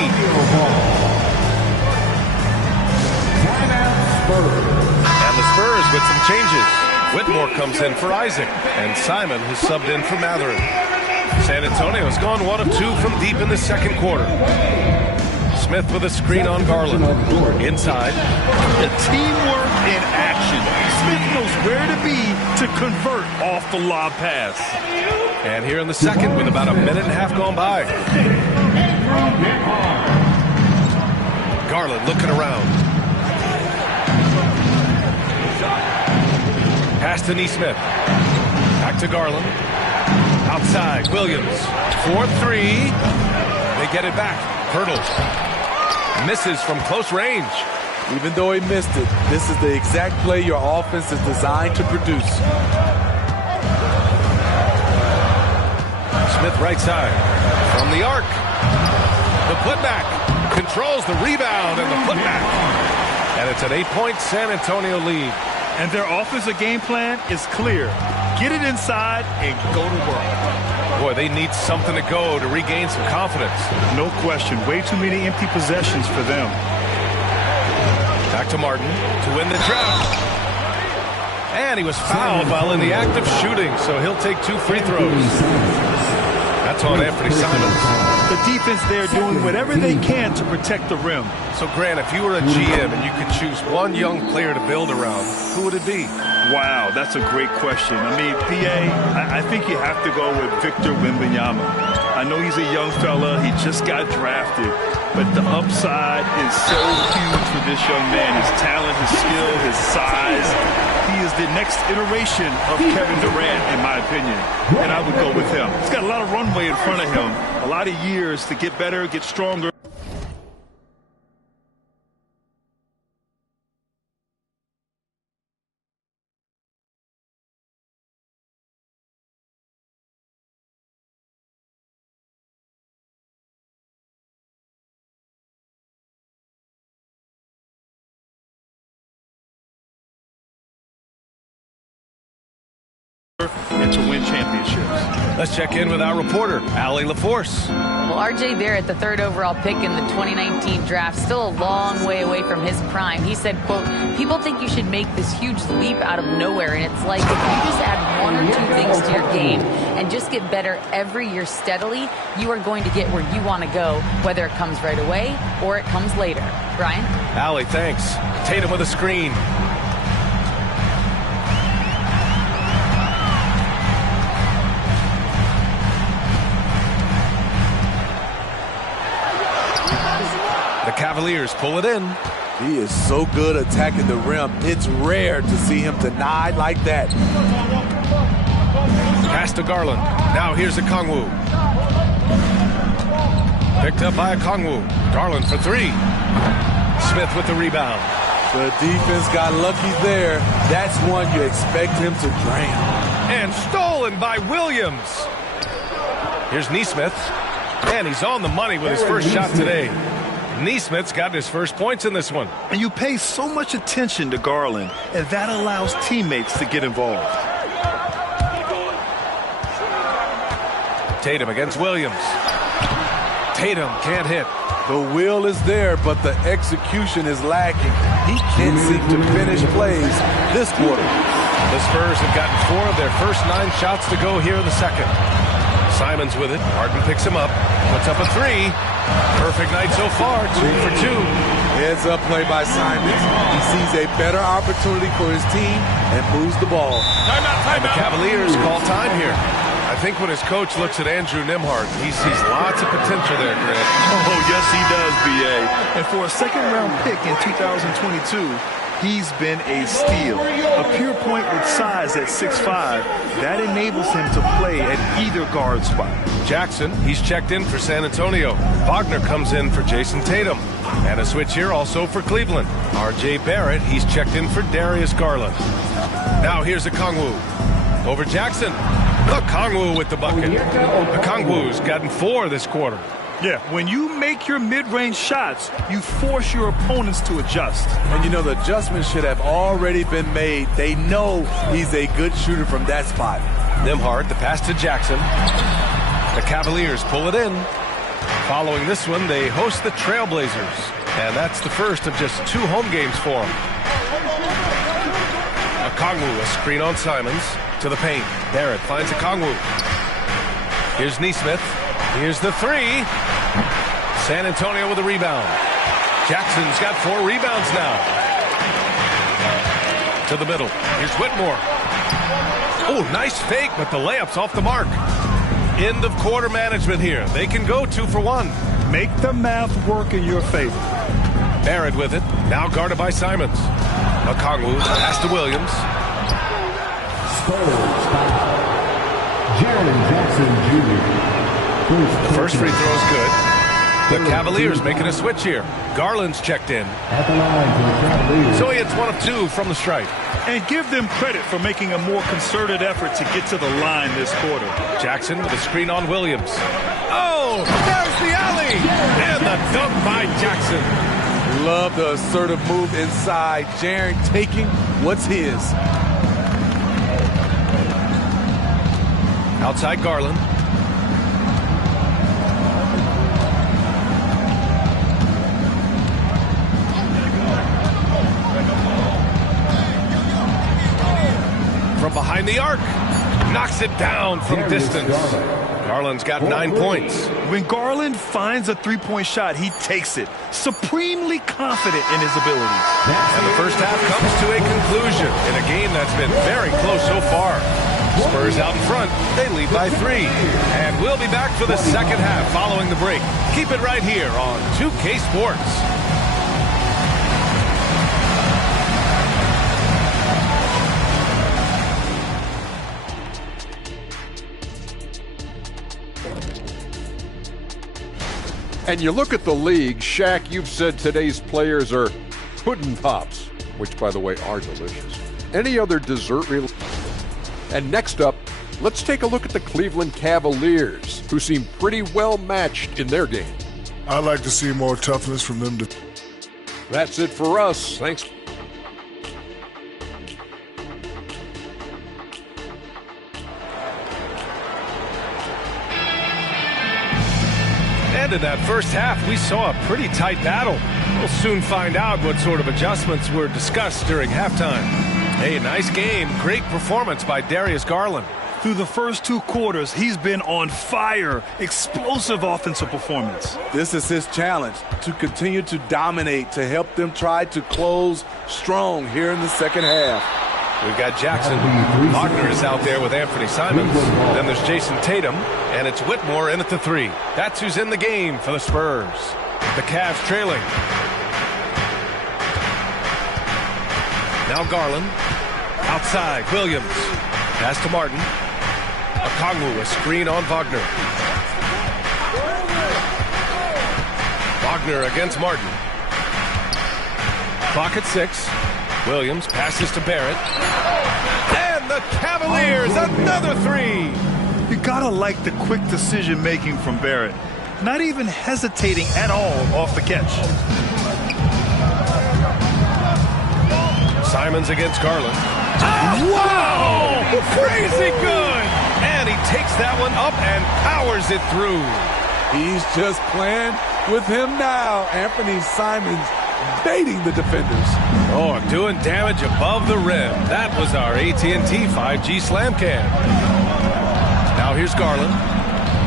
And the Spurs with some changes. Whitmore comes in for Isaac, and Simon has subbed in for Mathurin. San Antonio has gone 1 of 2 from deep in the second quarter. Smith with a screen on Garland. Inside. The teamwork in action. Smith knows where to be to convert off the lob pass. And here in the second with about a minute and a half gone by. Garland looking around. Pass to Nesmith. Back to Garland. Outside, Williams. 4-3. They get it back. Poeltl misses from close range. Even though he missed it, this is the exact play your offense is designed to produce. Smith right side. From the arc. The putback. Controls the rebound and the putback. And it's an 8-point San Antonio lead. And their offensive game plan is clear. Get it inside and go to work. Boy, they need something to go to regain some confidence. No question. Way too many empty possessions for them. Back to Martin to win the drought. And he was fouled while in the act of shooting, so he'll take 2 free throws. That's on Anthony Simons. The defense there doing whatever they can to protect the rim. So, Grant, if you were a GM and you could choose one young player to build around, who would it be? Wow, that's a great question. I mean, I think you have to go with Victor Wembanyama. I know he's a young fella. He just got drafted. But the upside is so huge for this young man. His talent, his skill, his size. He is the next iteration of Kevin Durant, in my opinion. And I would go with him. He's got a lot of runway in front of him. A lot of years to get better, get stronger. And to win championships. Let's check in with our reporter, Allie LaForce. Well, R.J. Barrett, the 3rd overall pick in the 2019 draft, still a long way away from his prime. He said, quote, people think you should make this huge leap out of nowhere, and it's like if you just add 1 or 2 things to your game and just get better every year steadily, you are going to get where you want to go, whether it comes right away or it comes later. Brian? Allie, thanks. Tatum with a screen. The Cavaliers pull it in. He is so good attacking the rim. It's rare to see him denied like that. Pass to Garland. Now here's Okongwu. Picked up by Okongwu. Garland for 3. Smith with the rebound. The defense got lucky there. That's one you expect him to drain. And stolen by Williams. Here's Nesmith. And he's on the money with his first shot today. Nesmith's got his first points in this one. And you pay so much attention to Garland, and that allows teammates to get involved. Tatum against Williams. Tatum can't hit. The will is there, but the execution is lacking. He can't seem to finish plays this quarter. The Spurs have gotten 4 of their first 9 shots to go here in the second. Simons with it. Martin picks him up. Puts up a 3. Perfect night so far. 2 for 2. Heads up play by Simons. He sees a better opportunity for his team and moves the ball. And the Cavaliers call time here. I think when his coach looks at Andrew Nembhard, he sees lots of potential there, Grant. Oh, yes, he does, B.A. And for a second-round pick in 2022, he's been a steal. A pure point with size at 6'5", that enables him to play at either guard spot. Jackson, he's checked in for San Antonio. Wagner comes in for Jason Tatum. And a switch here also for Cleveland. R.J. Barrett, he's checked in for Darius Garland. Now here's Okongwu. Over Jackson. Okongwu with the bucket. Okongwu's gotten 4 this quarter. Yeah, when you make your mid-range shots, you force your opponents to adjust. And you know, the adjustments should have already been made. They know he's a good shooter from that spot. Nembhard, the pass to Jackson. The Cavaliers pull it in. Following this one, they host the Trailblazers. And that's the first of just 2 home games for them. Okongwu, a screen on Simons. To the paint. Barrett finds Okongwu. Here's Nesmith. Here's the 3. San Antonio with a rebound. Jackson's got 4 rebounds now. To the middle. Here's Whitmore. Oh, nice fake, but the layup's off the mark. End of quarter management here. They can go 2 for 1. Make the math work in your favor. Barrett with it. Now guarded by Simons. Okongwu, pass to Williams. Jaren Jackson Jr. The first free throw is good. The Cavaliers making a switch here. Garland's checked in. So he hits 1 of 2 from the stripe. And give them credit for making a more concerted effort to get to the line this quarter. Jackson with a screen on Williams. Oh, there's the alley. And the dunk by Jackson. Love the assertive move inside. Jaren taking what's his. Outside Garland. the arc. Knocks it down from distance. Garland's got 9 points. When Garland finds a three-point shot, he takes it. Supremely confident in his abilities. And the first half comes to a conclusion in a game that's been very close so far. Spurs out in front. They lead by 3. And we'll be back for the second half following the break. Keep it right here on 2K Sports. And you look at the league, Shaq, you've said today's players are pudding pops, which, by the way, are delicious. Any other dessert? And next up, let's take a look at the Cleveland Cavaliers, who seem pretty well matched in their game. I'd like to see more toughness from them. That's it for us. Thanks. And in that first half, we saw a pretty tight battle. We'll soon find out what sort of adjustments were discussed during halftime. Hey, nice game. Great performance by Darius Garland. Through the first 2 quarters, he's been on fire. Explosive offensive performance. This is his challenge, to continue to dominate, to help them try to close strong here in the second half. We've got Jackson. Wagner is out there with Anthony Simons. Then there's Jason Tatum. And it's Whitmore in at the 3. That's who's in the game for the Spurs. The Cavs trailing. Now Garland. Outside, Williams. Pass to Martin. Okongwu, a screen on Wagner. Wagner against Martin. Clock at 6. Williams passes to Barrett. And the Cavaliers, another 3. You gotta like the quick decision making from Barrett. Not even hesitating at all off the catch. Simons against Garland. Oh, wow! Crazy good! And he takes that one up and powers it through. He's just playing with him now. Anthony Simons baiting the defenders. Oh, doing damage above the rim. That was our AT&T 5G Slam Cam. Now here's Garland.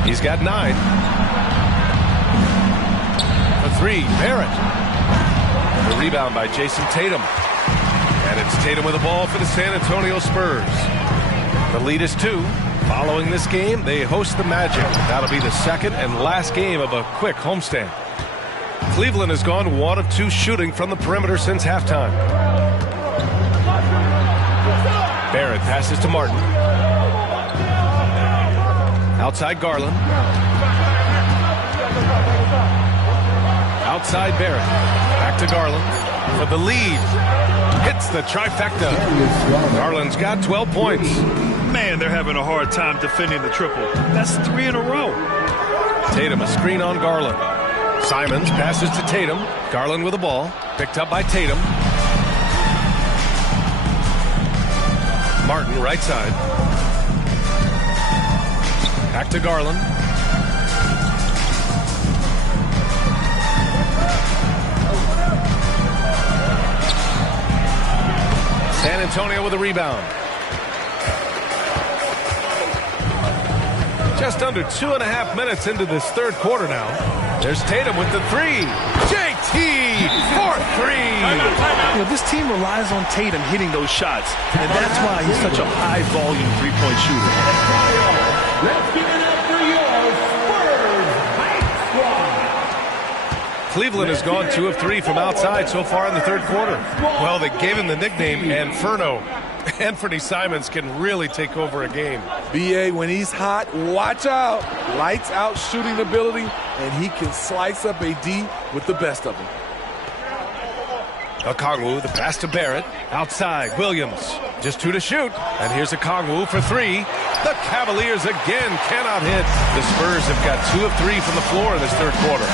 He's got 9. A 3, Barrett. The rebound by Jason Tatum. And it's Tatum with the ball for the San Antonio Spurs. The lead is 2. Following this game, they host the Magic. That'll be the second and last game of a quick homestand. Cleveland has gone 1 of 2 shooting from the perimeter since halftime. Barrett passes to Martin. Outside Garland. Outside Barrett. Back to Garland for the lead. Hits the trifecta. Garland's got 12 points. Man, they're having a hard time defending the triple. That's 3 in a row. Tatum, a screen on Garland. Simons passes to Tatum. Garland with the ball. Picked up by Tatum. Martin, right side. Back to Garland. San Antonio with a rebound. Just under 2.5 minutes into this third quarter now. There's Tatum with the 3. JT for 3. You know, this team relies on Tatum hitting those shots, and that's why he's such a high-volume three-point shooter. Let's give it up for your Spurs Hype Squad. Cleveland has gone 2 of 3 from outside so far in the third quarter. Well, they gave him the nickname Inferno. Anthony Simons can really take over a game. BA, when he's hot, watch out. Lights out shooting ability, and he can slice up a D with the best of them. Okongwu, the pass to Barrett. Outside, Williams. Just 2 to shoot. And here's Okongwu for 3. The Cavaliers again cannot hit. The Spurs have got 2 of 3 from the floor in this third quarter.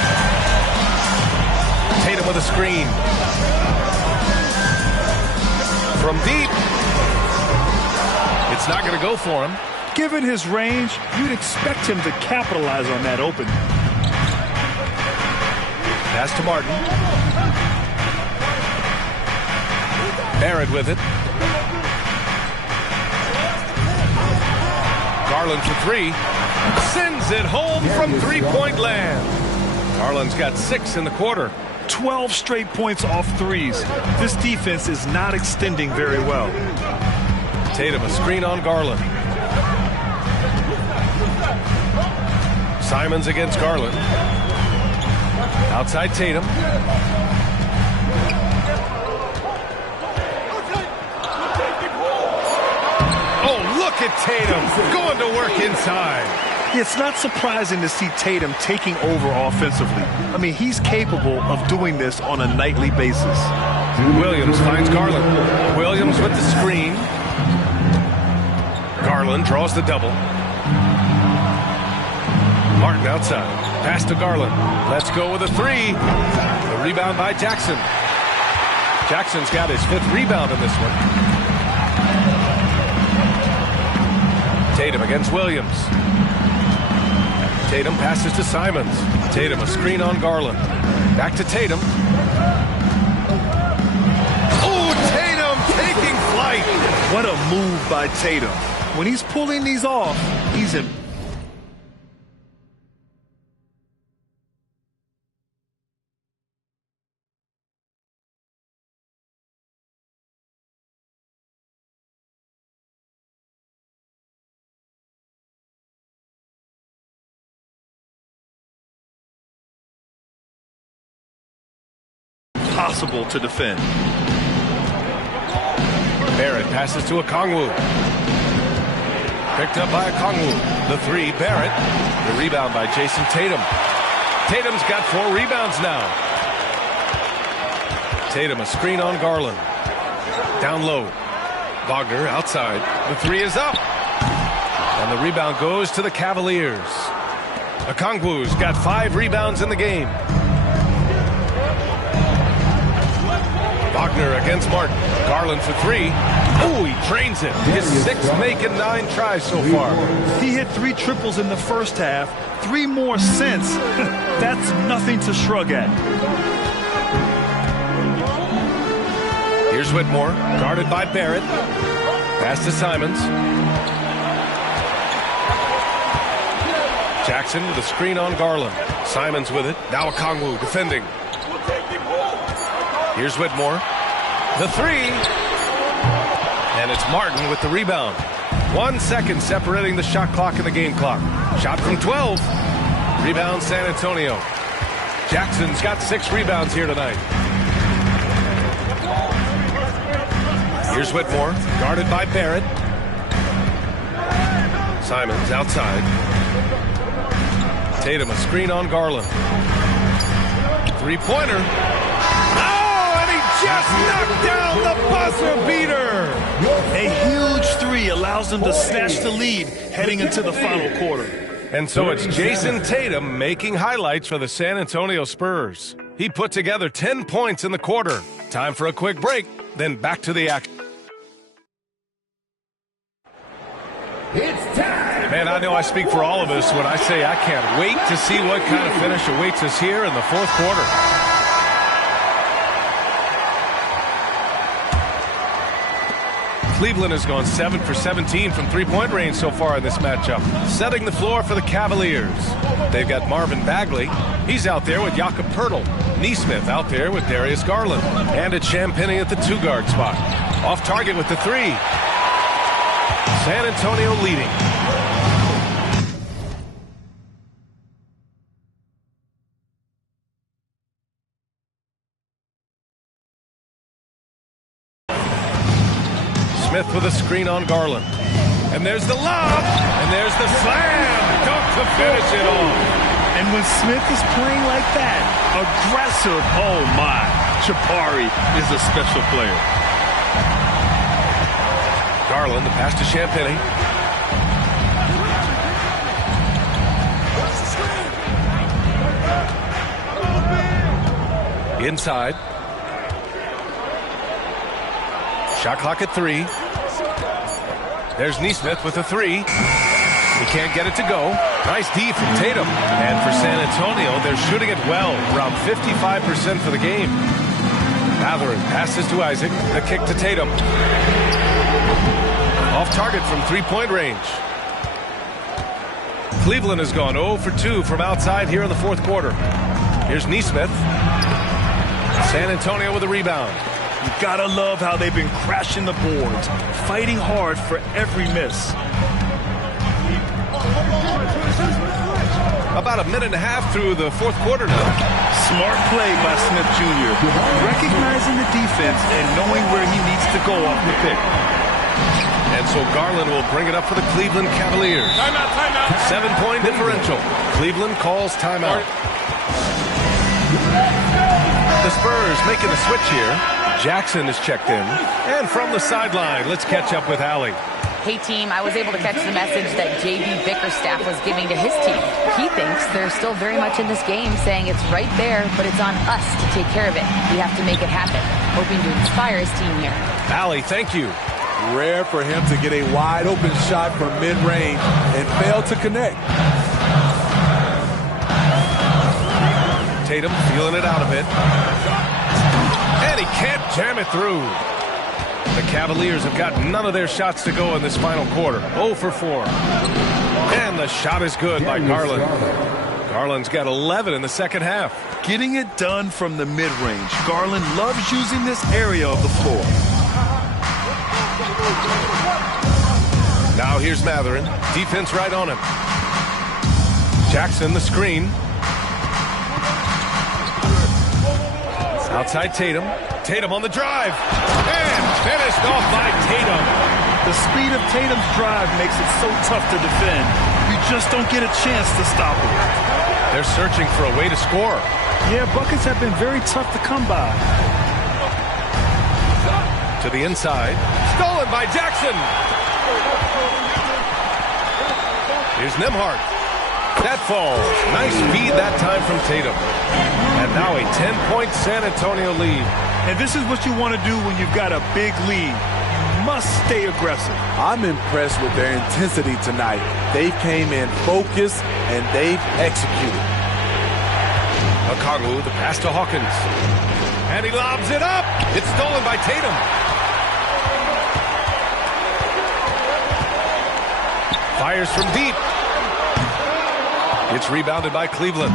Tatum with a screen. From deep. It's not going to go for him. Given his range, you'd expect him to capitalize on that open. Pass to Martin. Barrett with it. Garland for three. Sends it home from three-point land. Garland's got 6 in the quarter. 12 straight points off threes. This defense is not extending very well. Tatum, a screen on Garland. Simons against Garland. Outside Tatum. Oh, look at Tatum going to work inside. It's not surprising to see Tatum taking over offensively. I mean, he's capable of doing this on a nightly basis. Williams finds Garland. Williams with the screen. Garland draws the double. Martin outside. Pass to Garland. Let's go with a three. The rebound by Jackson. Jackson's got his 5th rebound in this one. Tatum against Williams. Tatum passes to Simons. Tatum, a screen on Garland. Back to Tatum. Oh, Tatum taking flight. What a move by Tatum. When he's pulling these off, he's in. Possible to defend. Barrett passes to Okongwu. Picked up by Okongwu. The three, Barrett. The rebound by Jason Tatum. Tatum's got 4 rebounds now. Tatum, a screen on Garland. Down low. Wagner outside. The three is up. And the rebound goes to the Cavaliers. Okongwu's got 5 rebounds in the game. Wagner against Martin. Garland for 3. Oh, he drains it. His 6th making 9 tries so far. He hit 3 triples in the first half. 3 more since. That's nothing to shrug at. Here's Whitmore, guarded by Barrett. Pass to Simons. Jackson with a screen on Garland. Simons with it. Now Okongwu defending. Here's Whitmore. The three. And it's Martin with the rebound. 1 second separating the shot clock and the game clock. Shot from 12. Rebound San Antonio. Jackson's got 6 rebounds here tonight. Here's Whitmore, guarded by Barrett. Simons outside. Tatum, a screen on Garland. 3-pointer. Just knocked down the buzzer beater. A huge 3 allows them to snatch the lead heading into the final quarter. And so it's Jason Tatum making highlights for the San Antonio Spurs. He put together 10 points in the quarter. Time for a quick break, then back to the action. It's time. Man, I know I speak for all of us when I say I can't wait to see what kind of finish awaits us here in the 4th quarter. Cleveland has gone 7 for 17 from 3-point range so far in this matchup, setting the floor for the Cavaliers. They've got Marvin Bagley. He's out there with Jakob Poeltl. Nesmith out there with Darius Garland. And it's Champagnie at the 2-guard spot. Off target with the 3. San Antonio leading. Smith with a screen on Garland. And there's the lob. And there's the slam. Dunk to finish it off. And when Smith is playing like that, aggressive, oh my. Chapari is a special player. Garland, the pass to Champagnie. Inside. Shot clock at 3. There's Nesmith with a 3. He can't get it to go. Nice D from Tatum. And for San Antonio, they're shooting it well, around 55% for the game. Mathurin passes to Isaac. The kick to Tatum. Off target from 3-point range. Cleveland has gone 0 for 2 from outside here in the fourth quarter. Here's Nesmith. San Antonio with a rebound. You gotta love how they've been crashing the boards, fighting hard for every miss. About a minute and a half through the fourth quarter now. Smart play by Smith Jr. Recognizing the defense and knowing where he needs to go off the pick. And so Garland will bring it up for the Cleveland Cavaliers. Timeout, timeout. 7-point differential. Cleveland calls timeout. The Spurs making a switch here. Jackson is checked in. And from the sideline, let's catch up with Allie. Hey, team, I was able to catch the message that J.B. Bickerstaff was giving to his team. He thinks they're still very much in this game, saying it's right there, but it's on us to take care of it. We have to make it happen. Hoping to inspire his team here. Allie, thank you. Rare for him to get a wide open shot from mid-range and fail to connect. Tatum feeling it out a bit. And he can't jam it through. The Cavaliers have got none of their shots to go in this final quarter. 0 for 4. And the shot is good by Garland. Garland's got 11 in the second half. Getting it done from the mid-range. Garland loves using this area of the floor. Now here's Matherin. Defense right on him. Jackson the screen. It's outside Tatum. Tatum on the drive. And finished off by Tatum. The speed of Tatum's drive makes it so tough to defend. You just don't get a chance to stop him. They're searching for a way to score. Yeah, buckets have been very tough to come by. To the inside. Stolen by Jackson. Here's Nembhard. That falls. Nice feed that time from Tatum. And now a 10-point San Antonio lead. And this is what you want to do when you've got a big lead. You must stay aggressive. I'm impressed with their intensity tonight. They came in focused and they've executed. Okongwu, the pass to Hawkins. And he lobs it up. It's stolen by Tatum. Fires from deep. It's rebounded by Cleveland.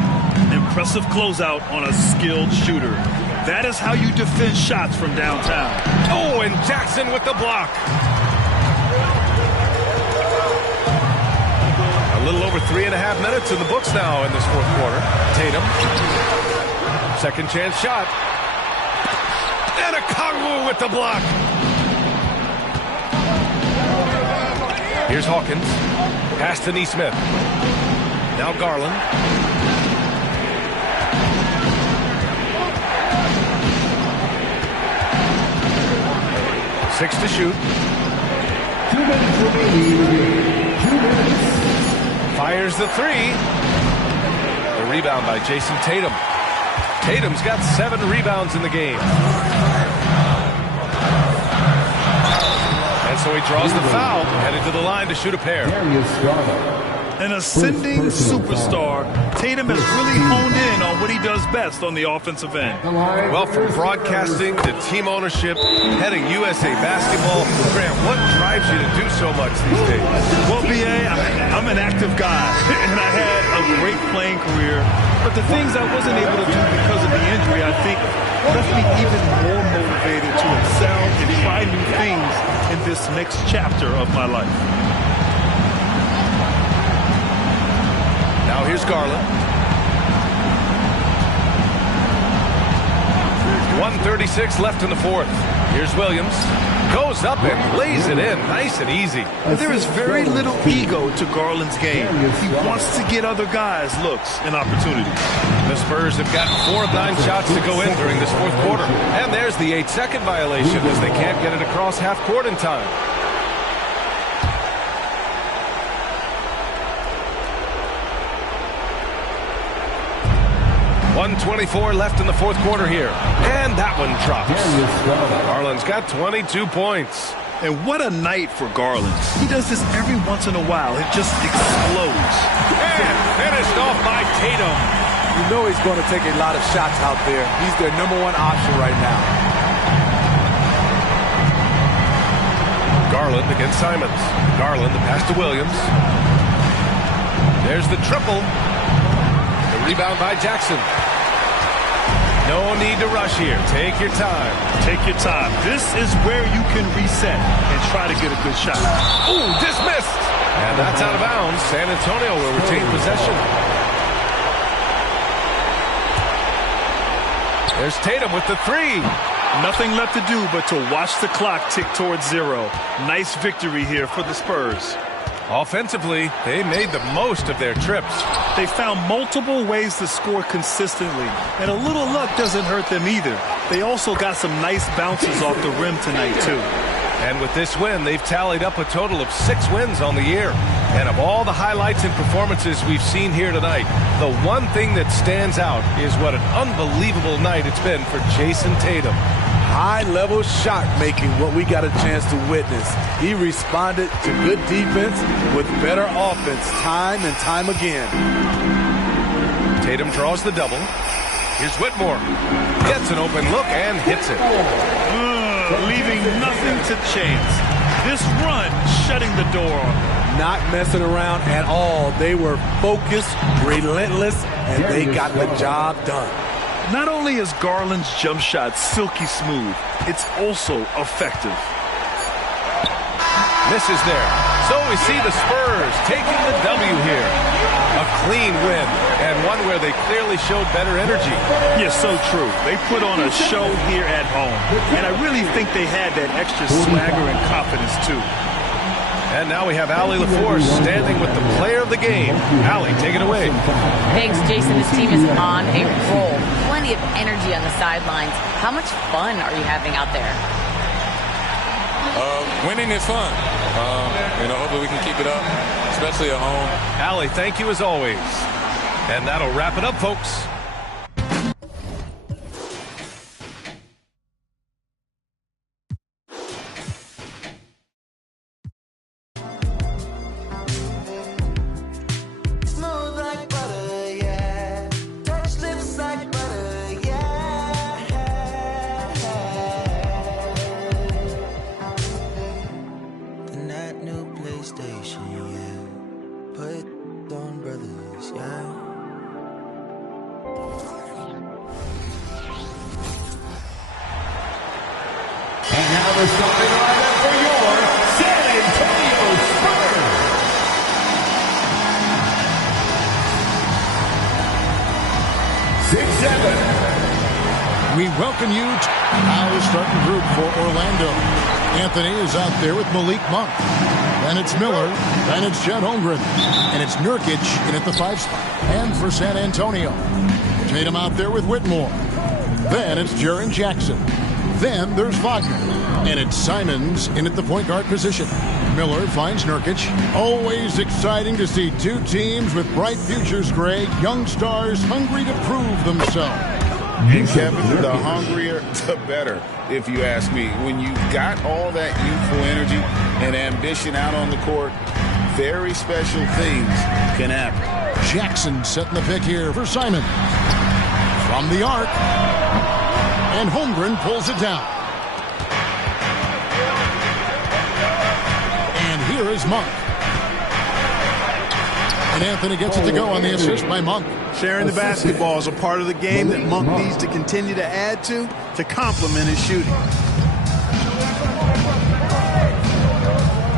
Impressive closeout on a skilled shooter. That is how you defend shots from downtown. Oh, and Jackson with the block. A little over 3.5 minutes in the books now in this fourth quarter. Tatum. Second chance shot. And Okongwu with the block. Here's Hawkins. Pass to Nesmith. Now Garland. Six to shoot. 2 minutes remaining. 2 minutes. Fires the three. The rebound by Jason Tatum. Tatum's got 7 rebounds in the game. And so he draws the foul, headed to the line to shoot a pair. An ascending superstar, Tatum has really honed in on what he does best on the offensive end. Well, from broadcasting to team ownership, heading USA Basketball, Grant, what drives you to do so much these days? Well, B.A., I'm an active guy, and I had a great playing career. But the things I wasn't able to do because of the injury, I think, left me even more motivated to excel and try new things in this next chapter of my life. Now here's Garland. 1:36 left in the fourth. Here's Williams. Goes up and lays it in. Nice and easy. There is very little ego to Garland's game. He wants to get other guys looks and opportunities. The Spurs have gotten 4 of 9 shots to go in during this fourth quarter. And there's the 8-second violation as they can't get it across half court in time. .124 left in the fourth quarter here. And that one drops. Garland's got 22 points. And what a night for Garland. He does this every once in a while. It just explodes. And finished off by Tatum. You know he's going to take a lot of shots out there. He's their #1 option right now. Garland against Simons. Garland, the pass to Williams. There's the triple. The rebound by Jackson. No need to rush here. Take your time. Take your time. This is where you can reset and try to get a good shot. Ooh, dismissed. And that's out of bounds. San Antonio will retain possession. There's Tatum with the three. Nothing left to do but to watch the clock tick towards 0. Nice victory here for the Spurs. Offensively, they made the most of their trips. They found multiple ways to score consistently, and a little luck doesn't hurt them either. They also got some nice bounces off the rim tonight, too. And with this win, they've tallied up a total of 6 wins on the year. And of all the highlights and performances we've seen here tonight, the one thing that stands out is what an unbelievable night it's been for Jason Tatum. High-level shot making, what we got a chance to witness. He responded to good defense with better offense time and time again. Tatum draws the double. Here's Whitmore. Gets an open look and hits it. Leaving nothing to chance. This run shutting the door on them. Not messing around at all. They were focused, relentless, and they got the job done. Not only is Garland's jump shot silky smooth, it's also effective. Misses there. So we see the Spurs taking the W here. A clean win, and one where they clearly showed better energy. Yeah, so true. They put on a show here at home, and I really think they had that extra swagger and confidence, too. And now we have Allie LaForce standing with the player of the game. Allie, take it away. Thanks, Jason. This team is on a roll. Plenty of energy on the sidelines. How much fun are you having out there? Winning is fun. Hopefully we can keep it up, especially at home. Allie, thank you as always. And that'll wrap it up, folks. The starting lineup for your San Antonio Spurs. We welcome you to our starting group for Orlando. Anthony is out there with Malik Monk. Then it's Miller. Then it's Chet Holmgren. And it's Nurkic in at the 5 spot. And for San Antonio, Tatum out there with Whitmore. Then it's Jaren Jackson. Then there's Wagner. And it's Simons in at the point guard position. Miller finds Nurkic. Always exciting to see two teams with bright futures, Greg. Young stars hungry to prove themselves. And Kevin, the hungrier, the better, if you ask me. When you've got all that youthful energy and ambition out on the court, very special things can happen. Jackson setting the pick here for Simon. From the arc. And Holmgren pulls it down. And here is Monk. And Anthony gets it to go on the assist by Monk. Sharing the basketball is a part of the game that Monk needs to continue to add to complement his shooting.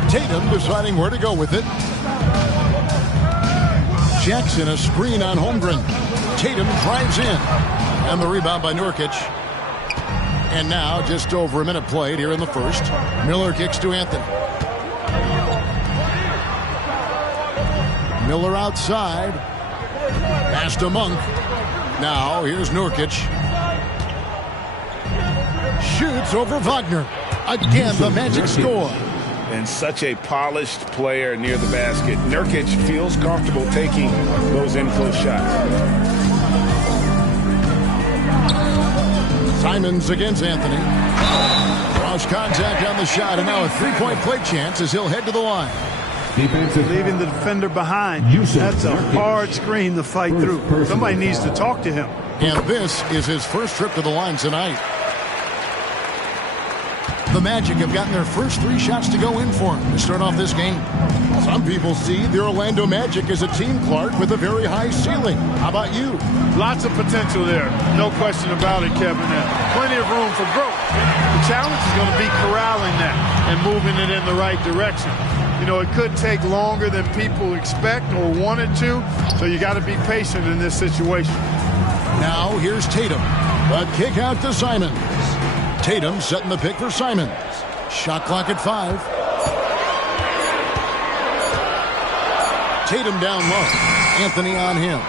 Tatum deciding where to go with it. Jackson a screen on Holmgren. Tatum drives in. And the rebound by Nurkic. And now just over a minute played here in the first. Miller kicks to Anthony. Miller outside. Pass to Monk. Now here's Nurkic. Shoots over Wagner. Again, the Magic score. And such a polished player near the basket. Nurkic feels comfortable taking those in-close shots. Simons against Anthony. Cross contact on the shot, and now a three-point play chance as he'll head to the line. Leaving the defender behind. That's a hard screen to fight through. Somebody needs to talk to him. And this is his first trip to the line tonight. The Magic have gotten their first 3 shots to go in for him to start off this game. Some people see the Orlando Magic as a team, Clark, with a very high ceiling. How about you? Lots of potential there. No question about it, Kevin. Plenty of room for growth. The challenge is going to be corralling that and moving it in the right direction. You know, it could take longer than people expect or wanted to, so you got to be patient in this situation. Now here's Tatum. A kick out to Simons. Tatum setting the pick for Simons. Shot clock at 5. Tatum down low. Anthony on him.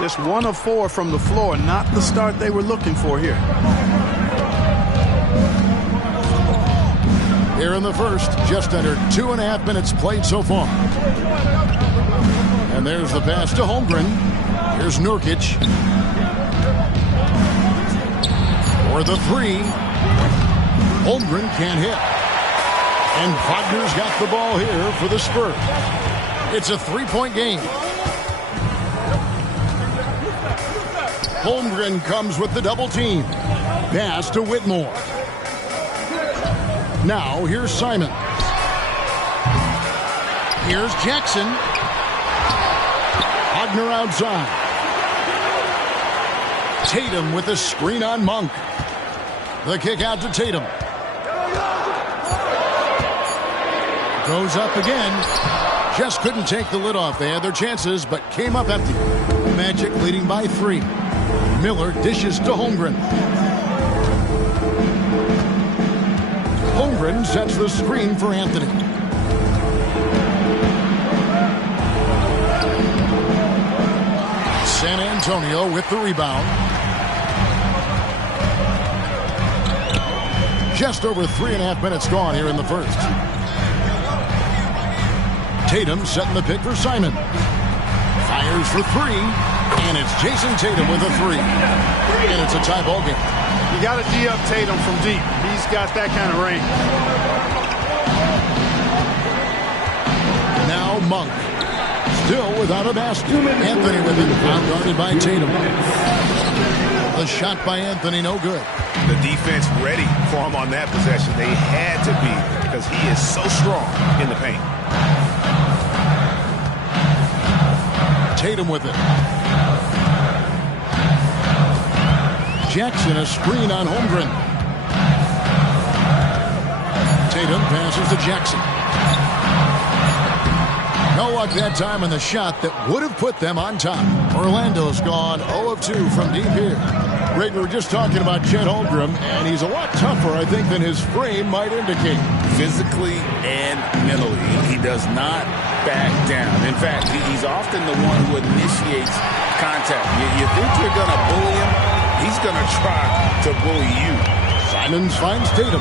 Just 1 of 4 from the floor, not the start they were looking for here. Here in the first, just under 2.5 minutes played so far. And there's the pass to Holmgren. Here's Nurkic. For the 3. Holmgren can't hit. And Wagner's got the ball here for the Spurs. It's a 3-point game. Holmgren comes with the double team. Pass to Whitmore. Now here's Simons. Here's Jackson. Wagner outside. Tatum with the screen on Monk. The kick out to Tatum. Goes up again. Just couldn't take the lid off. They had their chances, but came up empty. Magic leading by 3. Miller dishes to Holmgren. Holmgren sets the screen for Anthony. San Antonio with the rebound. Just over 3.5 minutes gone here in the first. Tatum setting the pick for Simon. Fires for 3. And it's Jason Tatum with a 3. And it's a tie ball game. You got to D up Tatum from deep. He's got that kind of range. Now Monk. Still without a basket. Anthony with it. Guarded by Tatum. The shot by Anthony, no good. The defense ready for him on that possession. They had to be because he is so strong in the paint. Tatum with it. Jackson, a screen on Holmgren. Tatum passes to Jackson. No luck that time on the shot that would have put them on top. Orlando's gone 0 of 2 from deep here. Greg, we were just talking about Chet Holmgren, and he's a lot tougher, I think, than his frame might indicate. Physically and mentally, he does not back down. In fact, he's often the one who initiates contact. You think you're going to bully him? He's going to try to bully you. Simons finds Tatum.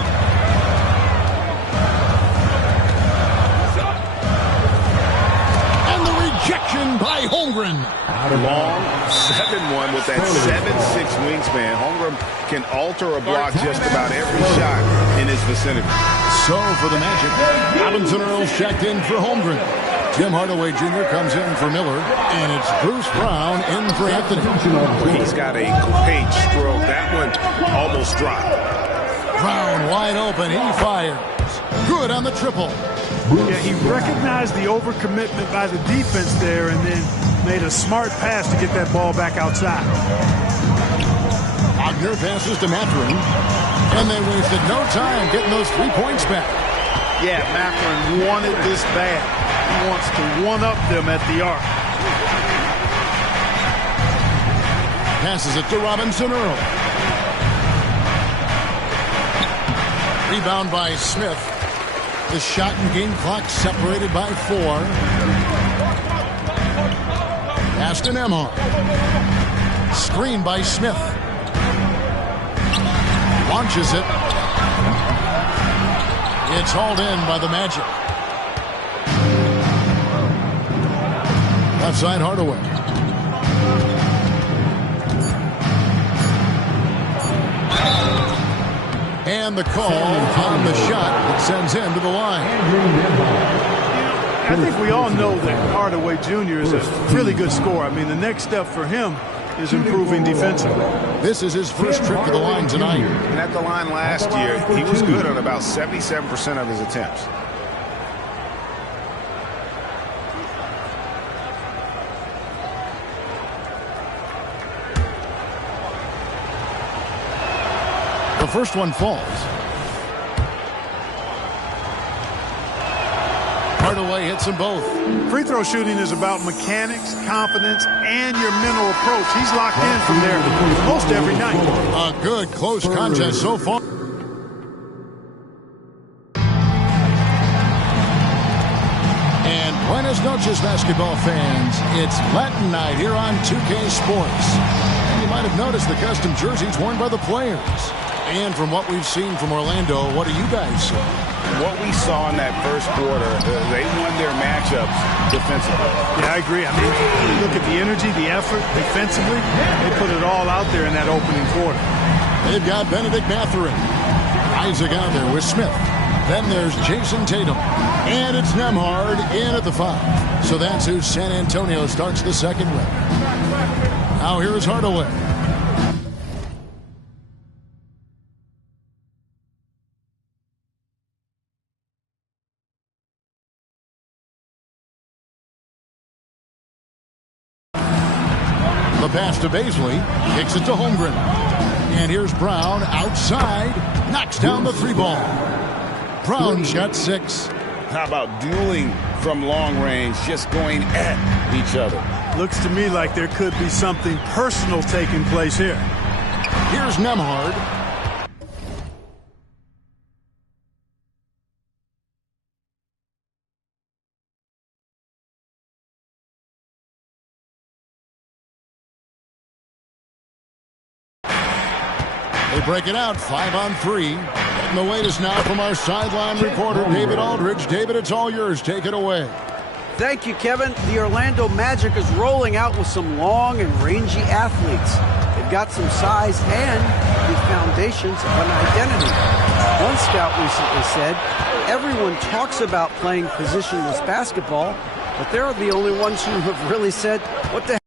And the rejection by Holmgren. Long 7-1 with that 7'6" wingspan. Holmgren can alter a block just about every shot in his vicinity. So for the Magic, Robinson Earls checked in for Holmgren. Tim Hardaway Jr. comes in for Miller, and it's Bruce Brown in for Anthony. He's got a great stroke. That one almost dropped. Brown wide open. He fires. Good on the triple. Yeah, he recognized the overcommitment by the defense there and then made a smart pass to get that ball back outside. Wagner passes to Mathurin, and they wasted no time getting those 3 points back. Yeah, Mathurin wanted this bad. He wants to one-up them at the arc. Passes it to Robinson Earl. Rebound by Smith. The shot and game clock separated by 4. Pass to Nembhard. Screen by Smith. Launches it. It's hauled in by the Magic. Left side Hardaway. And the call on the shot that sends him to the line. I think we all know that Hardaway Jr. is a really good scorer. I mean, the next step for him is improving defensively. This is his first trip to the line tonight. And at the line last year, he was good on about 77% of his attempts. the first one falls. Hardaway hits them both. Free throw shooting is about mechanics, confidence, and your mental approach. He's locked in from there most every night. A good close contest so far. And buenas noches, basketball fans. It's Latin night here on 2K Sports. And you might have noticed the custom jerseys worn by the players. And from what we've seen from Orlando, what do you guys see? What we saw in that first quarter, they won their matchups defensively. Yeah, I agree. I mean, look at the energy, the effort defensively. They put it all out there in that opening quarter. They've got Benedict Mathurin. Isaac out there with Smith. Then there's Jason Tatum. And it's Nembhard in at the 5. So that's who San Antonio starts the second with. Now here's Hardaway. The pass to Baisley, kicks it to Holmgren. And here's Brown outside, knocks down the 3 ball. Brown's got 6. How about dueling from long range, just going at each other? Looks to me like there could be something personal taking place here. Here's Nembhard. They break it out, 5 on 3. And the latest now from our sideline reporter, David Aldridge. David, it's all yours. Take it away. Thank you, Kevin. The Orlando Magic is rolling out with some long and rangy athletes. They've got some size and the foundations of an identity. One scout recently said, everyone talks about playing positionless basketball, but they're the only ones who have really said, what the